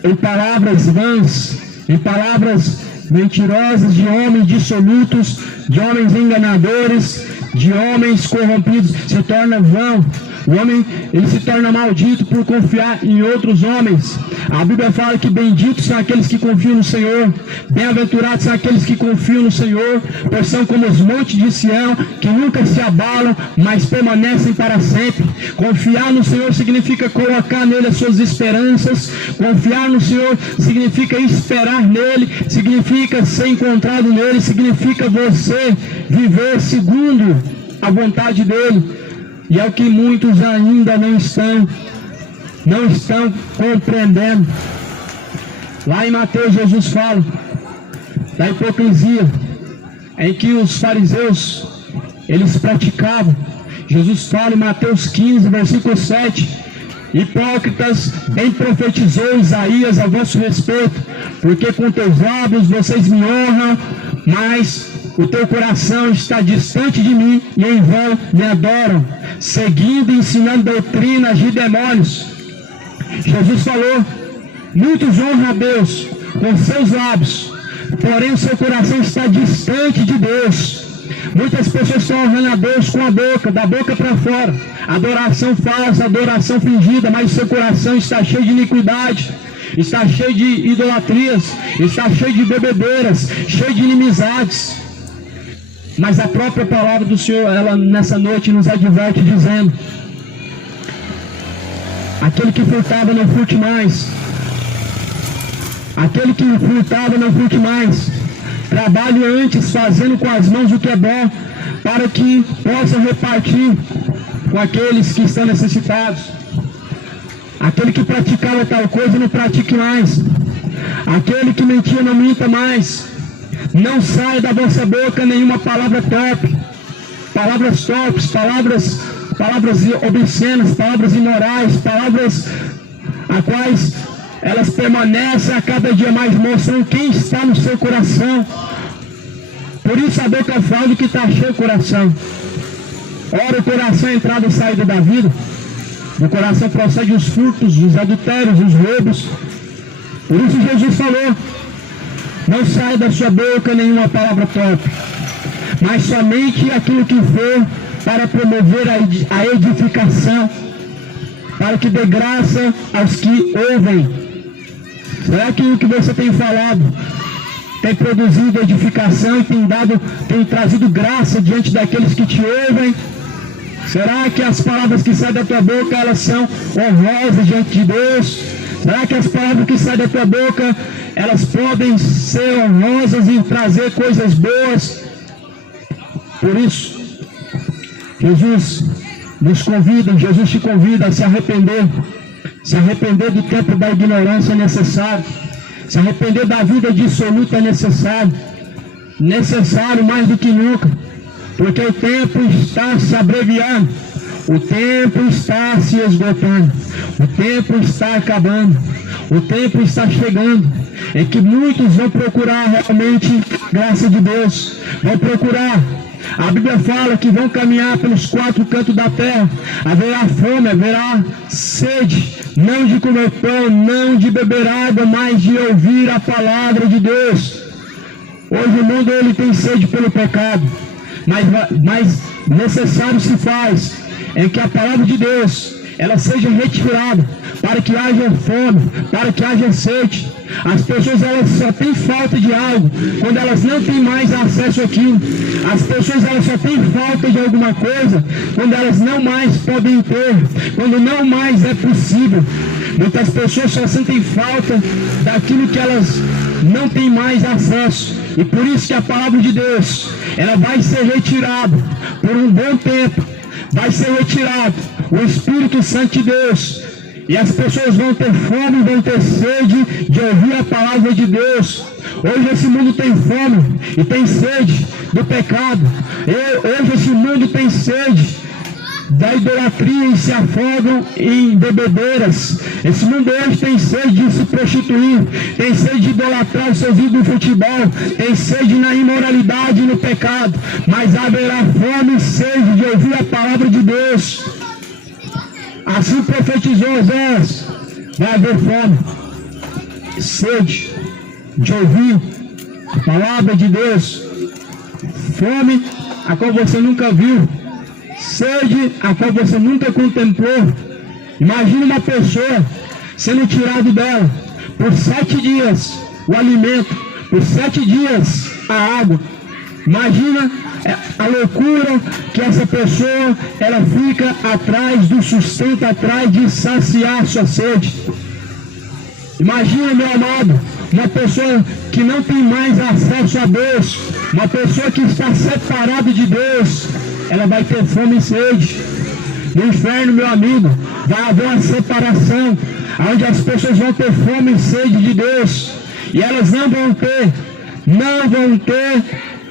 em palavras vãs, em palavras mentirosas de homens dissolutos, de homens enganadores, de homens corrompidos. Se torna vão. O homem, ele se torna maldito por confiar em outros homens. A Bíblia fala que benditos são aqueles que confiam no Senhor, bem-aventurados são aqueles que confiam no Senhor, pois são como os montes de Sião, que nunca se abalam, mas permanecem para sempre. Confiar no Senhor significa colocar nele as suas esperanças. Confiar no Senhor significa esperar nele, significa ser encontrado nele, significa você viver segundo a vontade dele. E é o que muitos ainda não estão compreendendo. Lá em Mateus, Jesus fala da hipocrisia em que os fariseus eles praticavam. Jesus fala em Mateus 15, versículo 7: hipócritas, bem profetizou Isaías a vosso respeito, porque com teus lábios vocês me honram, mas o teu coração está distante de mim, e em vão me adoram, seguindo e ensinando doutrinas de demônios. Jesus falou: muitos honram a Deus com seus lábios, porém o seu coração está distante de Deus. Muitas pessoas estão honrando a Deus com a boca, da boca para fora, adoração falsa, adoração fingida, mas o seu coração está cheio de iniquidade, está cheio de idolatrias, está cheio de bebedeiras, cheio de inimizades. Mas a própria palavra do Senhor, ela nessa noite nos adverte dizendo: aquele que furtava não furte mais. Aquele que furtava não furte mais. Trabalhe antes fazendo com as mãos o que é bom, para que possa repartir com aqueles que estão necessitados. Aquele que praticava tal coisa não pratique mais. Aquele que mentia não minta mais. Não saia da vossa boca nenhuma palavra torpe, palavras torpes, palavras obscenas, palavras imorais, palavras a quais elas permanecem a cada dia mais, mostrando quem está no seu coração. Por isso a boca fala do que está cheio o coração. Ora, o coração é a entrada e saída da vida. Do coração procede os furtos, os adultérios, os roubos. Por isso Jesus falou: não sai da sua boca nenhuma palavra torpe, mas somente aquilo que for para promover a edificação, para que dê graça aos que ouvem. Será que o que você tem falado tem produzido edificação e tem trazido graça diante daqueles que te ouvem? Será que as palavras que saem da tua boca, elas são honrosas diante de Deus? Será que as palavras que saem da tua boca, elas podem ser honrosas e trazer coisas boas? Por isso, Jesus nos convida, Jesus te convida a se arrepender. Se arrepender do tempo da ignorância é necessário. Se arrepender da vida dissoluta é necessário. necessário mais do que nunca, porque o tempo está se abreviando, o tempo está se esgotando, o tempo está acabando, o tempo está chegando, em que muitos vão procurar realmente graça de Deus, vão procurar. A Bíblia fala que vão caminhar pelos quatro cantos da terra, haverá fome, haverá sede, não de comer pão, não de beber água, mas de ouvir a palavra de Deus. Hoje o mundo ele tem sede pelo pecado, mas necessário se faz em que a palavra de Deus ela seja retirada, para que haja fome, para que haja sede. As pessoas elas só têm falta de algo quando elas não têm mais acesso àquilo. As pessoas elas só têm falta de alguma coisa quando elas não mais podem ter, quando não mais é possível. Muitas pessoas só sentem falta daquilo que elas não têm mais acesso. E por isso que a palavra de Deus ela vai ser retirada por um bom tempo. Vai ser retirado o Espírito Santo de Deus, e as pessoas vão ter fome, vão ter sede de ouvir a palavra de Deus. Hoje esse mundo tem fome e tem sede do pecado. Hoje esse mundo tem sede da idolatria e se afogam em bebedeiras. Esse mundo hoje tem sede de se prostituir, tem sede de idolatrar os seus ídolos do futebol, tem sede na imoralidade e no pecado, mas haverá fome e sede de ouvir a palavra de Deus. Assim profetizou Oséias, vai haver fome, sede de ouvir a palavra de Deus, fome a qual você nunca viu, sede a qual você nunca contemplou. Imagina uma pessoa sendo tirado dela por 7 dias o alimento, por 7 dias a água. Imagina a loucura que essa pessoa ela fica atrás do sustento, atrás de saciar sua sede. Imagina, meu amado, uma pessoa que não tem mais acesso a Deus, uma pessoa que está separada de Deus, ela vai ter fome e sede. No inferno, meu amigo, vai haver uma separação, onde as pessoas vão ter fome e sede de Deus, e elas não vão ter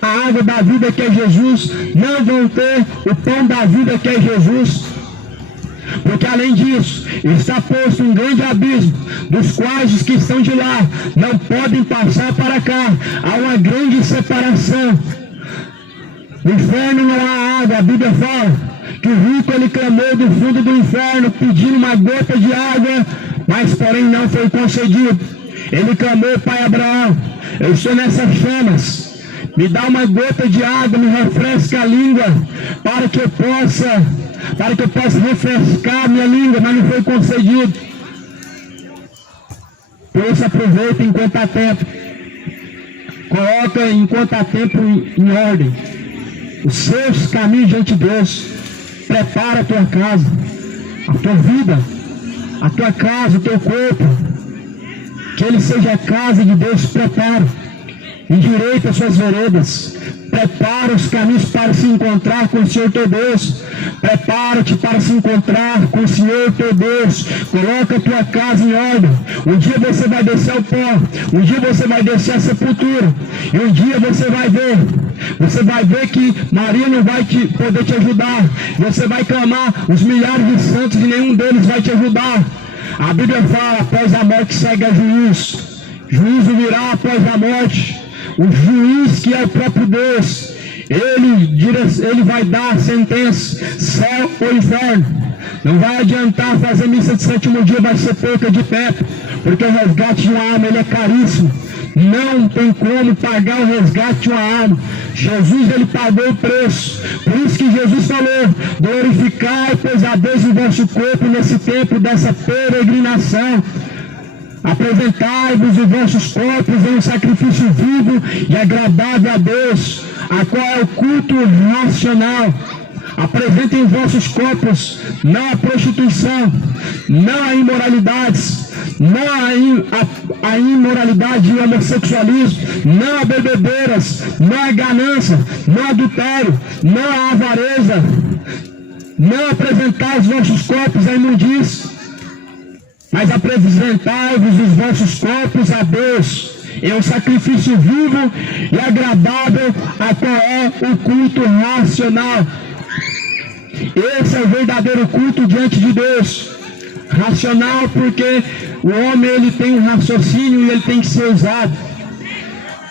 a água da vida que é Jesus, não vão ter o pão da vida que é Jesus, porque além disso, está posto um grande abismo, dos quais os que estão de lá não podem passar para cá. Há uma grande separação. No inferno não há água. A Bíblia fala que o rico ele clamou do fundo do inferno pedindo uma gota de água, mas porém não foi concedido. Ele clamou: Pai Abraão, eu estou nessas chamas, me dá uma gota de água, me refresca a língua, para que eu possa refrescar minha língua, mas não foi concedido. Por isso aproveita enquanto há tempo, coloca enquanto há tempo em ordem os seus caminhos diante de Deus. Prepara a tua casa, a tua vida, a tua casa, o teu corpo, que ele seja a casa de Deus. Prepara, endireita as suas veredas, prepara os caminhos para se encontrar com o Senhor teu Deus. Prepara-te para se encontrar com o Senhor teu Deus. Coloca a tua casa em ordem. Um dia você vai descer ao pó, um dia você vai descer à sepultura, e um dia você vai ver que Maria não vai poder te ajudar. Você vai clamar os milhares de santos e nenhum deles vai te ajudar. A Bíblia fala: após a morte segue a juízo. Juízo virá após a morte. O juiz, que é o próprio Deus, ele vai dar a sentença, céu ou inferno. Não vai adiantar fazer missa de sétimo dia, vai ser perca de tempo, porque o resgate de uma alma ele é caríssimo. Não tem como pagar o resgate de uma alma. Jesus ele pagou o preço. Por isso que Jesus falou: glorificai, pois a Deus o vosso corpo nesse tempo dessa peregrinação. Apresentai-vos os vossos corpos em um sacrifício vivo e agradável a Deus, a qual é o culto racional. Apresentem os vossos corpos, não a prostituição, não a imoralidades, não a imoralidade e o homossexualismo, não a bebedeiras, não a ganância, não a adultério, não a avareza, não apresentai os vossos corpos a imundícia, mas apresentai-vos os vossos corpos a Deus é um sacrifício vivo e agradável, a qual é o culto racional. Esse é o verdadeiro culto diante de Deus. Racional porque o homem ele tem um raciocínio e ele tem que ser usado.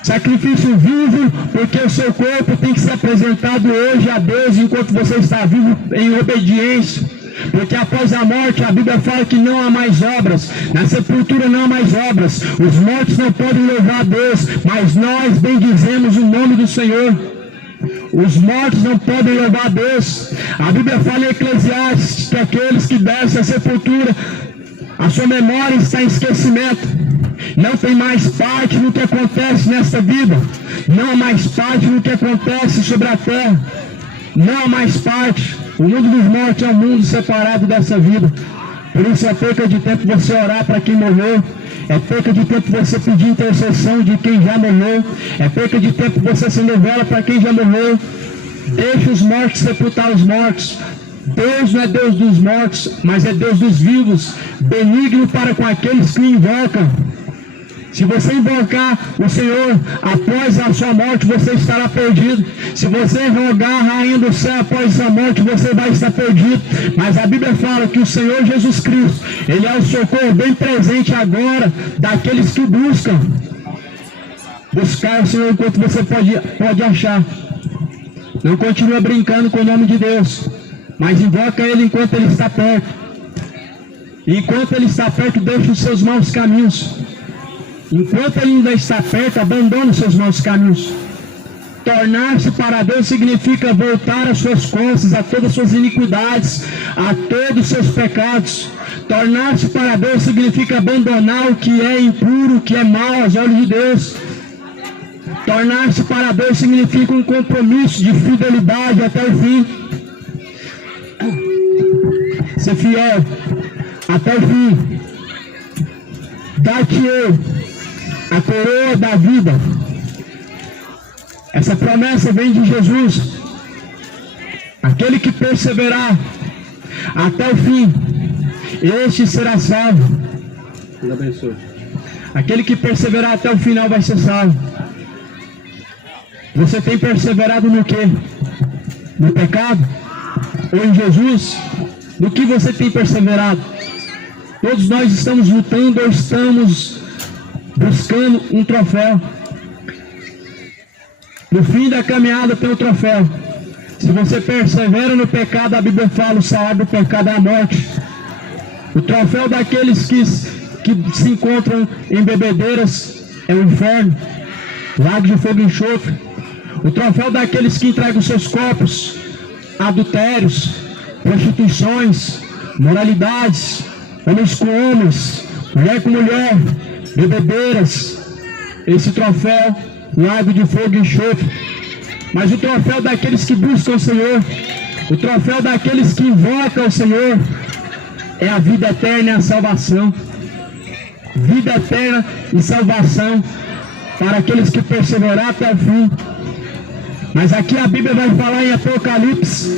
Sacrifício vivo porque o seu corpo tem que ser apresentado hoje a Deus enquanto você está vivo em obediência. Porque após a morte a Bíblia fala que não há mais obras, na sepultura não há mais obras, os mortos não podem louvar a Deus, mas nós bendizemos o nome do Senhor. Os mortos não podem louvar a Deus. A Bíblia fala em Eclesiastes que aqueles que descem à sepultura, a sua memória está em esquecimento, não tem mais parte no que acontece nesta vida, não há mais parte no que acontece sobre a terra, não há mais parte. O mundo dos mortos é um mundo separado dessa vida. Por isso é perca de tempo você orar para quem morreu, é perca de tempo você pedir intercessão de quem já morreu, é perca de tempo você acender vela para quem já morreu. Deixa os mortos sepultar os mortos. Deus não é Deus dos mortos, mas é Deus dos vivos, benigno para com aqueles que o invocam. Se você invocar o Senhor após a sua morte, você estará perdido. Se você rogar a rainha do céu após a morte, você vai estar perdido. Mas a Bíblia fala que o Senhor Jesus Cristo, Ele é o socorro bem presente agora daqueles que buscam. Buscar o Senhor enquanto você pode achar. Não continua brincando com o nome de Deus, mas invoca Ele enquanto Ele está perto. E enquanto Ele está perto, deixa os seus maus caminhos. Enquanto Ele ainda está perto, abandone os seus maus caminhos. Tornar-se para Deus significa voltar às suas costas, a todas as suas iniquidades, a todos os seus pecados. Tornar-se para Deus significa abandonar o que é impuro, o que é mau aos olhos de Deus. Tornar-se para Deus significa um compromisso de fidelidade até o fim. Ser fiel até o fim. Dar-te-eu a coroa da vida. Essa promessa vem de Jesus. Aquele que perseverar até o fim, este será salvo. Deus abençoe. Aquele que perseverar até o final vai ser salvo. Você tem perseverado no quê? No pecado? Ou em Jesus? No que você tem perseverado? Todos nós estamos lutando ou estamos buscando um troféu. No fim da caminhada tem um troféu. Se você persevera no pecado, a Bíblia fala, o salário do pecado é a morte. O troféu daqueles que se encontram em bebedeiras é o inferno, lago de fogo e enxofre. O troféu daqueles que entregam seus corpos a adultérios, prostituições, moralidades, homens com homens, mulher com mulher, bebedeiras. Esse troféu, lago de fogo e enxofre. Mas o troféu daqueles que buscam o Senhor, o troféu daqueles que invocam o Senhor, é a vida eterna e a salvação. Vida eterna e salvação para aqueles que perseverar até o fim. Mas aqui a Bíblia vai falar em Apocalipse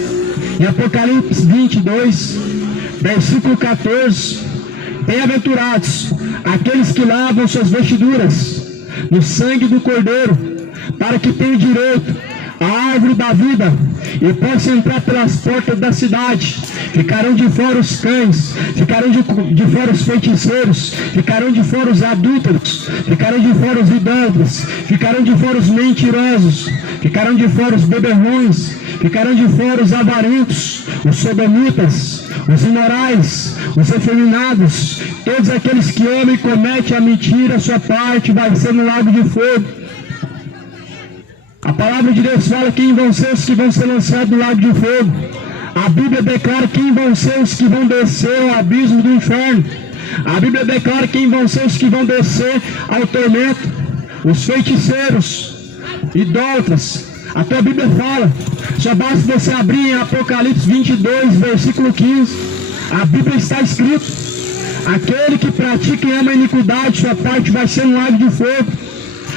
22, versículo 14. Bem-aventurados aqueles que lavam suas vestiduras no sangue do Cordeiro, para que tenham direito à árvore da vida e possam entrar pelas portas da cidade. Ficarão de fora os cães, ficarão de fora os feiticeiros, ficarão de fora os adúlteros, ficarão de fora os idólatras, ficarão de fora os mentirosos, ficarão de fora os beberrões, ficarão de fora os avarentos, os sodomitas, os imorais, os efeminados, todos aqueles que amam e cometem a mentira, sua parte vai ser no lago de fogo. A palavra de Deus fala quem vão ser os que vão ser lançados no lago de fogo. A Bíblia declara quem vão ser os que vão descer ao abismo do inferno. A Bíblia declara quem vão ser os que vão descer ao tormento. Os feiticeiros, idólatras. A tua Bíblia fala, só basta você abrir em Apocalipse 22, versículo 15. A Bíblia está escrito: aquele que pratica e ama a iniquidade, sua parte vai ser no lago de fogo.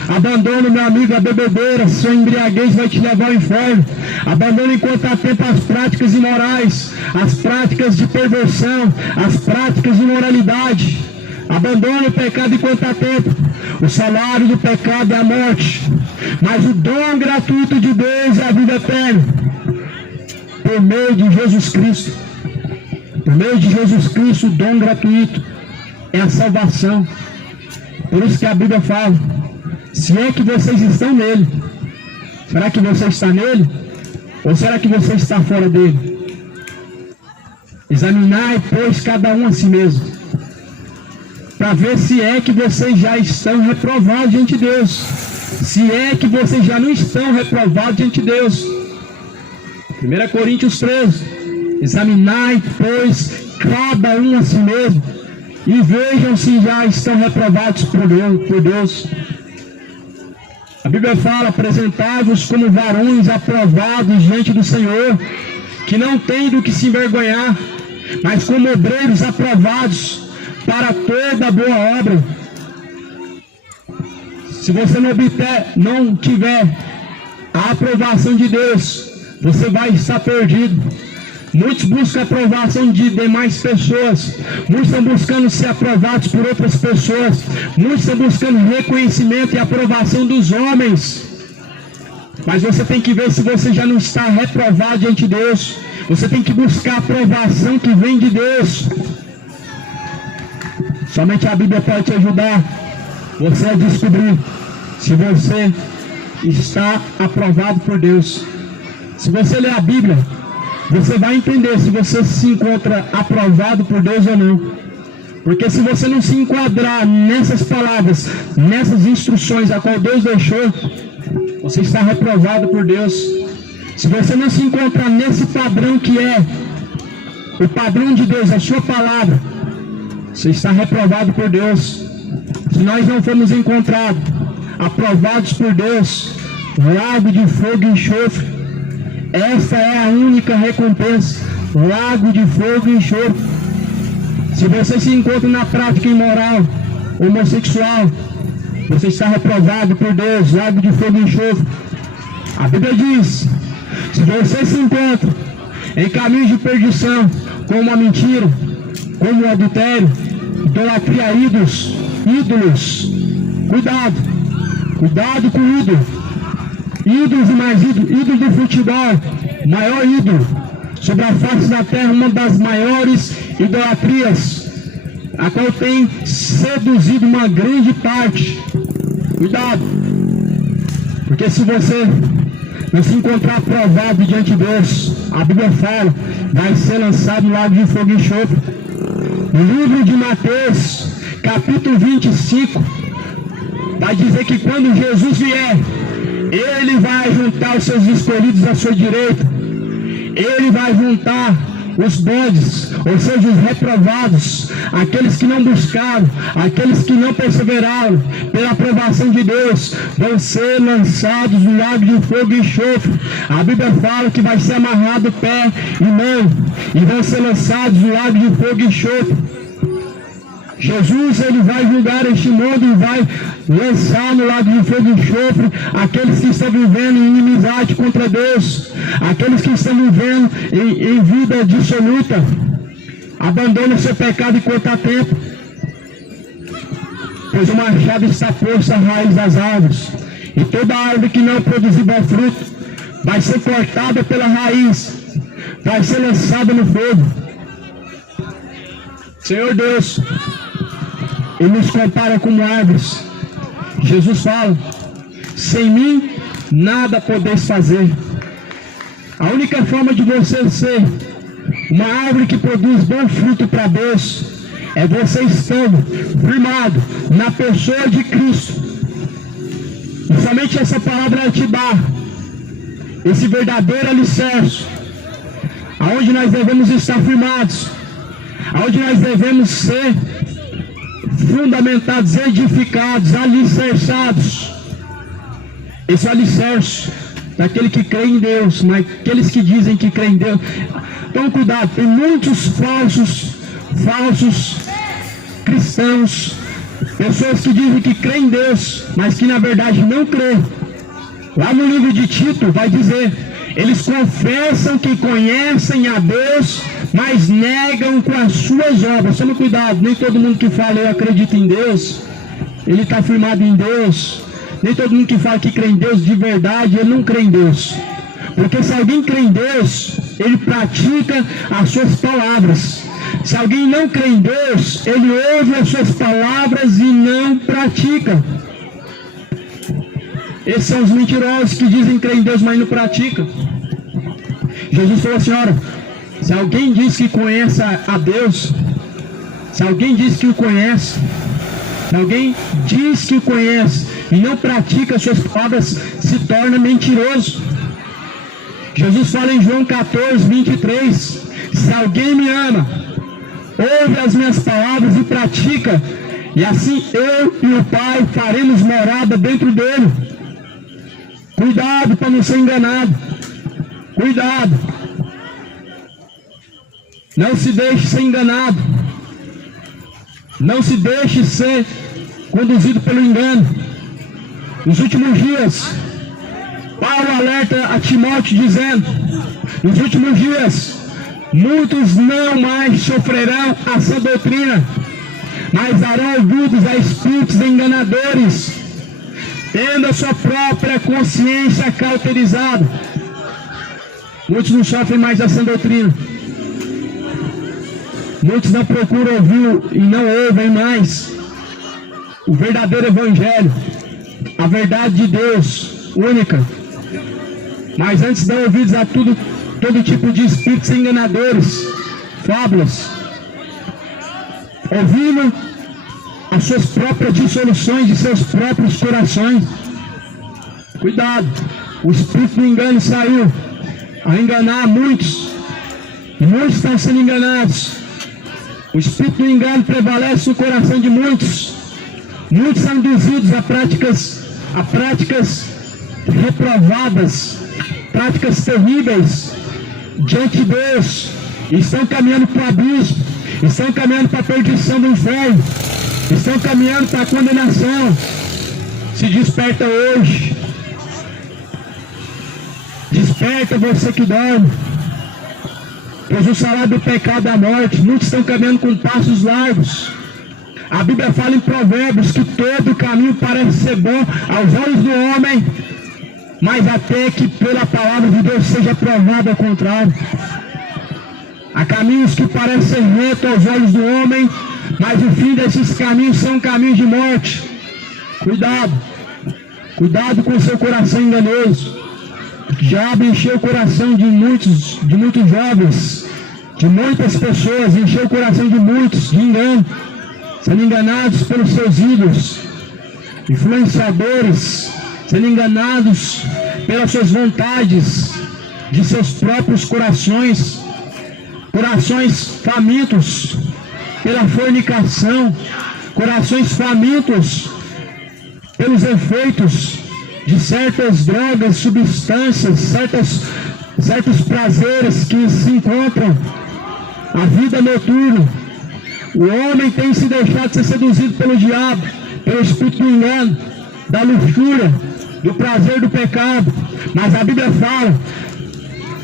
Abandona, meu amigo, a bebedeira, sua embriaguez vai te levar ao inferno. Abandona enquanto há tempo as práticas imorais, as práticas de perversão, as práticas de imoralidade. Abandone o pecado enquanto há tempo. O salário do pecado é a morte, mas o dom gratuito de Deus é a vida eterna, por meio de Jesus Cristo. Por meio de Jesus Cristo, o dom gratuito é a salvação. Por isso que a Bíblia fala: se é que vocês estão nele, será que você está nele? Ou será que você está fora dele? Examinai, pois, cada um a si mesmo, para ver se é que vocês já estão reprovados diante de Deus. Se é que vocês já não estão reprovados diante de Deus. 1 Coríntios 13. Examinai, pois, cada um a si mesmo, e vejam se já estão reprovados por Deus. A Bíblia fala: apresentai-vos como varões aprovados diante do Senhor, que não têm do que se envergonhar, mas como obreiros aprovados para toda boa obra. Se você não tiver a aprovação de Deus, você vai estar perdido. Muitos buscam a aprovação de demais pessoas, muitos estão buscando ser aprovados por outras pessoas, muitos estão buscando reconhecimento e aprovação dos homens. Mas você tem que ver se você já não está reprovado diante de Deus. Você tem que buscar a aprovação que vem de Deus. Somente a Bíblia pode te ajudar você a descobrir se você está aprovado por Deus. Se você ler a Bíblia, você vai entender se você se encontra aprovado por Deus ou não. Porque se você não se enquadrar nessas palavras, nessas instruções a qual Deus deixou, você está reprovado por Deus. Se você não se encontrar nesse padrão que é o padrão de Deus, a sua palavra, você está reprovado por Deus. Se nós não formos encontrados aprovados por Deus, lago de fogo e enxofre, essa é a única recompensa, lago de fogo e enxofre. Se você se encontra na prática imoral, homossexual, você está reprovado por Deus, lago de fogo e enxofre. A Bíblia diz: se você se encontra em caminhos de perdição, como a mentira, como o adultério, idolatria a ídolos, cuidado com ídolos e mais ídolos do futebol, maior ídolo sobre a face da terra, uma das maiores idolatrias, a qual tem seduzido uma grande parte. Cuidado, porque se você não se encontrar aprovado diante de Deus, a Bíblia fala, vai ser lançado no lago de fogo e enxofre. No livro de Mateus, capítulo 25, vai dizer que quando Jesus vier, Ele vai juntar os seus escolhidos à sua direita, Ele vai juntar os bodes, ou seja, os reprovados, aqueles que não buscaram, aqueles que não perseveraram pela aprovação de Deus, vão ser lançados no lago de fogo e enxofre. A Bíblia fala que vai ser amarrado pé e mão, e vão ser lançados no lago de fogo e enxofre. Jesus, Ele vai julgar este mundo e vai lançar no lago de fogo e enxofre aqueles que estão vivendo em inimizade contra Deus, aqueles que estão vivendo em vida dissoluta. Abandone o seu pecado enquanto há tempo, pois o machado está posto à raiz das árvores, e toda árvore que não produzir bom fruto vai ser cortada pela raiz, vai ser lançada no fogo. Senhor Deus, Ele nos compara como árvores. Jesus fala: sem mim nada podeis fazer. A única forma de você ser uma árvore que produz bom fruto para Deus é você estando firmado na pessoa de Cristo. E somente essa palavra te dá esse verdadeiro alicerce, aonde nós devemos estar firmados, aonde nós devemos ser fundamentados, edificados, alicerçados. Esse alicerce daquele que crê em Deus, naqueles que dizem que crê em Deus. Então cuidado, tem muitos falsos cristãos, pessoas que dizem que creem em Deus, mas que na verdade não creem. Lá no livro de Tito vai dizer: eles confessam que conhecem a Deus, mas negam com as suas obras. Tome cuidado, nem todo mundo que fala eu acredito em Deus, ele está firmado em Deus. Nem todo mundo que fala que crê em Deus de verdade, ele não crê em Deus. Porque se alguém crê em Deus, ele pratica as suas palavras. Se alguém não crê em Deus, ele ouve as suas palavras e não pratica. Esses são os mentirosos que dizem crer em Deus, mas não praticam. Jesus falou assim, olha, se alguém diz que conhece a Deus, se alguém diz que o conhece, se alguém diz que o conhece e não pratica as suas palavras, se torna mentiroso. Jesus fala em João 14, 23, se alguém me ama, ouve as minhas palavras e pratica, e assim eu e o Pai faremos morada dentro dele. Cuidado para não ser enganado. Cuidado. Não se deixe ser enganado. Não se deixe ser conduzido pelo engano. Nos últimos dias, Paulo alerta a Timóteo dizendo, nos últimos dias, muitos não mais sofrerão a sã doutrina, mas darão ouvidos a espíritos enganadores, tendo a sua própria consciência cauterizada. Muitos não sofrem mais a sã doutrina. Muitos não procuram ouvir e não ouvem mais o verdadeiro evangelho, a verdade de Deus, única. Mas antes dão ouvidos a todo tipo de espíritos enganadores, fábulas, ouvindo as suas próprias dissoluções de seus próprios corações. Cuidado, o espírito do engano saiu a enganar muitos, e muitos estão sendo enganados. O espírito do engano prevalece no coração de muitos. Muitos são induzidos a práticas reprovadas, práticas terríveis diante de Deus. Estão caminhando para o abismo, estão caminhando para a perdição do inferno, estão caminhando para a condenação. Se desperta hoje. Desperta você que dorme, pois o salário do pecado é a morte. Muitos estão caminhando com passos largos. A Bíblia fala em Provérbios que todo caminho parece ser bom aos olhos do homem, mas até que pela palavra de Deus seja provado ao contrário. Há caminhos que parecem ser retos aos olhos do homem, mas o fim desses caminhos são caminhos de morte. Cuidado, cuidado com o seu coração enganoso. O diabo encheu o coração de muitos jovens, de muitas pessoas, encheu o coração de muitos de engano, sendo enganados pelos seus ídolos, influenciadores, sendo enganados pelas suas vontades, de seus próprios corações, corações famintos pela fornicação, corações famintos pelos efeitos de certas drogas, substâncias, certos prazeres que se encontram, a vida noturna. O homem tem se deixado de ser seduzido pelo diabo, pelo espírito do engano, da luxúria, do prazer do pecado. Mas a Bíblia fala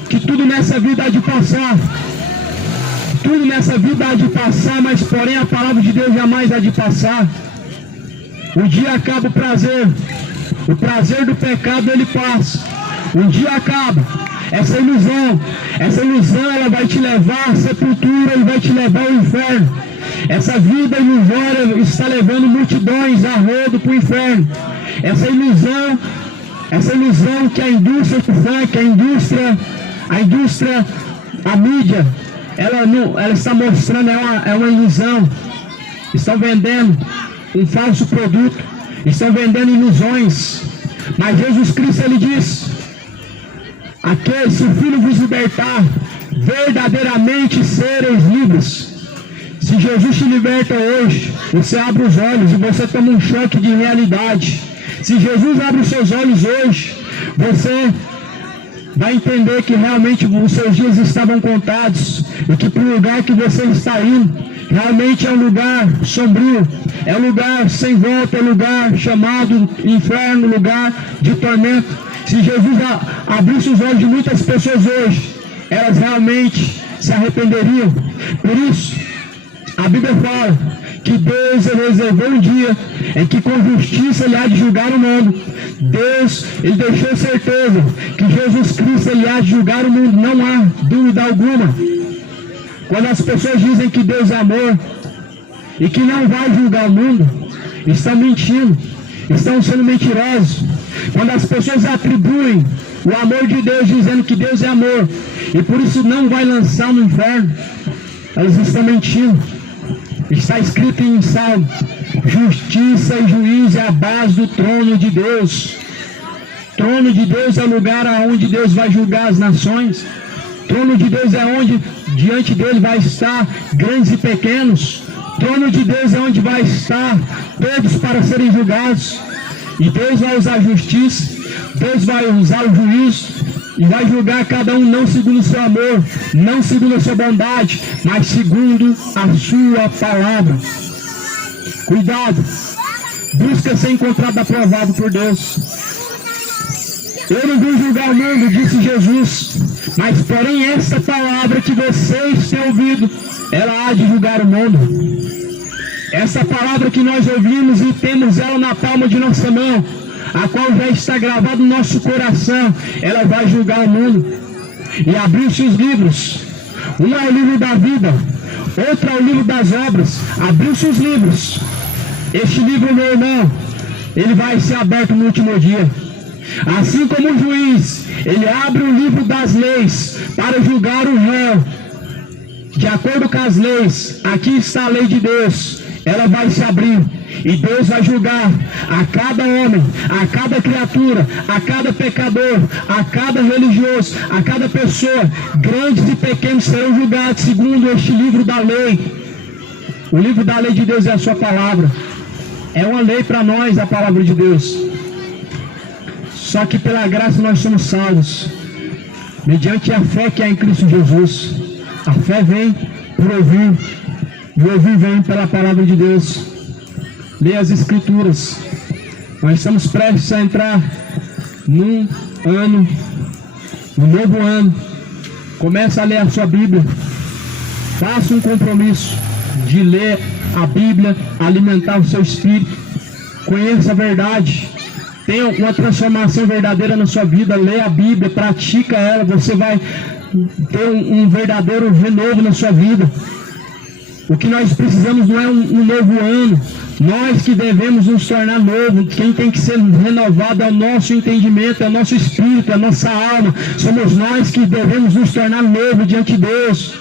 que tudo nessa vida há de passar. Tudo nessa vida há de passar, mas porém a palavra de Deus jamais há de passar. Um dia acaba o prazer do pecado ele passa. Um dia acaba. Essa ilusão ela vai te levar à sepultura e vai te levar ao inferno. Essa vida ilusória está levando multidões a rodo para o inferno. Essa ilusão que a indústria do funk, a mídia, ela está mostrando, é uma ilusão. Estão vendendo um falso produto, estão vendendo ilusões. Mas Jesus Cristo, ele diz: se o Filho vos libertar, verdadeiramente sereis livres. Se Jesus te liberta hoje, você abre os olhos e você toma um choque de realidade. Se Jesus abre os seus olhos hoje, você vai entender que realmente os seus dias estavam contados e que para o lugar que você está indo realmente é um lugar sombrio, é um lugar sem volta, é um lugar chamado inferno, lugar de tormento. Se Jesus abrisse os olhos de muitas pessoas hoje, elas realmente se arrependeriam. Por isso, a Bíblia fala que Deus reservou um dia em que com justiça Ele há de julgar o mundo. Deus, Ele deixou certeza que Jesus Cristo Ele há de julgar o mundo, não há dúvida alguma. Quando as pessoas dizem que Deus é amor e que não vai julgar o mundo, estão mentindo, estão sendo mentirosos. Quando as pessoas atribuem o amor de Deus dizendo que Deus é amor e por isso não vai lançar no inferno, elas estão mentindo. Está escrito em Salmo: justiça e juízo é a base do trono de Deus. Trono de Deus é o lugar aonde Deus vai julgar as nações. Trono de Deus é onde diante dele vai estar grandes e pequenos. Trono de Deus é onde vai estar todos para serem julgados. E Deus vai usar a justiça, Deus vai usar o juízo e vai julgar cada um não segundo o seu amor, não segundo a sua bondade, mas segundo a sua palavra. Cuidado, busca ser encontrado aprovado por Deus. Eu não vim julgar o mundo, disse Jesus, mas porém esta palavra que vocês têm ouvido, ela há de julgar o mundo. Essa palavra que nós ouvimos e temos ela na palma de nossa mão, a qual já está gravada no nosso coração, ela vai julgar o mundo. E abriu-se os livros. Um é o livro da vida, outro é o livro das obras. Abriu-se os livros. Este livro, meu irmão, ele vai ser aberto no último dia. Assim como o juiz, ele abre o livro das leis para julgar o réu. De acordo com as leis, aqui está a lei de Deus. Ela vai se abrir e Deus vai julgar a cada homem, a cada criatura, a cada pecador, a cada religioso, a cada pessoa. Grandes e pequenos serão julgados segundo este livro da lei. O livro da lei de Deus é a sua palavra. É uma lei para nós, a palavra de Deus. Só que pela graça nós somos salvos, mediante a fé que há em Cristo Jesus. A fé vem por ouvir, e ouvir vem pela palavra de Deus. Leia as Escrituras. Nós estamos prestes a entrar num novo ano. Comece a ler a sua Bíblia. Faça um compromisso de ler a Bíblia, alimentar o seu espírito. Conheça a verdade. Tenha uma transformação verdadeira na sua vida. Leia a Bíblia, pratica ela. Você vai ter um verdadeiro renovo na sua vida. O que nós precisamos não é um novo ano. Nós que devemos nos tornar novo. Quem tem que ser renovado é o nosso entendimento, é o nosso espírito, é a nossa alma. Somos nós que devemos nos tornar novo diante de Deus.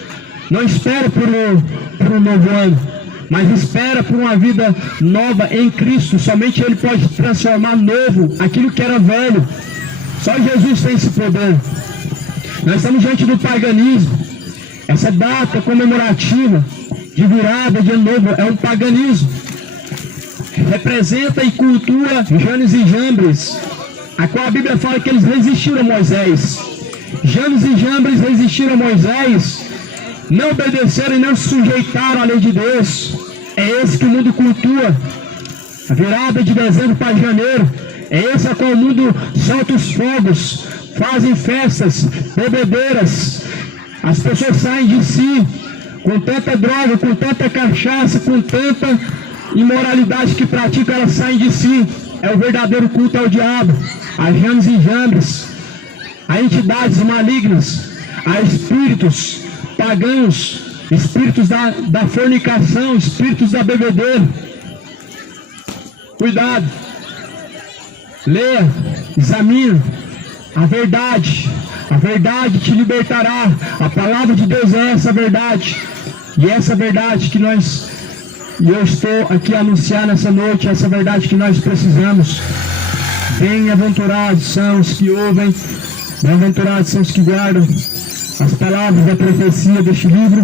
Não espera por um novo ano, mas espera por uma vida nova em Cristo. Somente Ele pode transformar novo aquilo que era velho. Só Jesus tem esse poder. Nós estamos diante do paganismo. Essa data comemorativa de virada, de ano novo, é um paganismo. Representa e cultua Janes e Jambres, a qual a Bíblia fala que eles resistiram a Moisés. Janes e Jambres resistiram a Moisés, não obedeceram e não se sujeitaram à lei de Deus. É esse que o mundo cultua. A virada de dezembro para janeiro, é esse a qual o mundo solta os fogos, fazem festas, bebedeiras. As pessoas saem de si, com tanta droga, com tanta cachaça, com tanta imoralidade que praticam, elas saem de si. É o verdadeiro culto ao diabo, a Janes e Jambres, a entidades malignas, a espíritos pagãos, espíritos da fornicação, espíritos da bebedeira. Cuidado, leia, examine a verdade. A verdade te libertará. A palavra de Deus é essa verdade. E essa verdade que eu estou aqui a anunciar nessa noite, essa verdade que nós precisamos. Bem-aventurados são os que ouvem, bem-aventurados são os que guardam as palavras da profecia deste livro,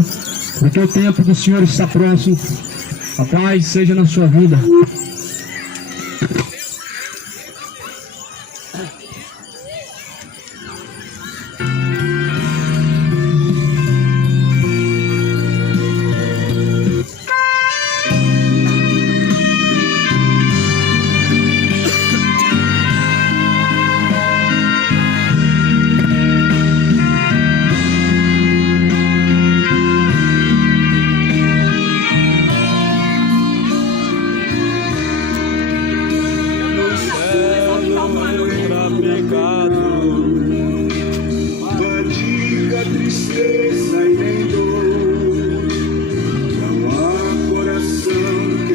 porque o tempo do Senhor está próximo. A paz seja na sua vida.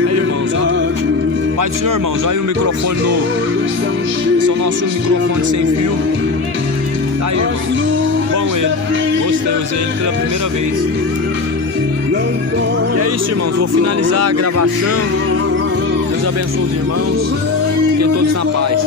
Aí, irmãos, ó. Pai do Senhor, irmãos, olha o microfone novo. Esse é o nosso microfone sem fio. Tá aí, irmãos. Bom ele. Gostei, usei ele pela primeira vez. E é isso, irmãos. Vou finalizar a gravação. Deus abençoe os irmãos. Fiquem todos na paz.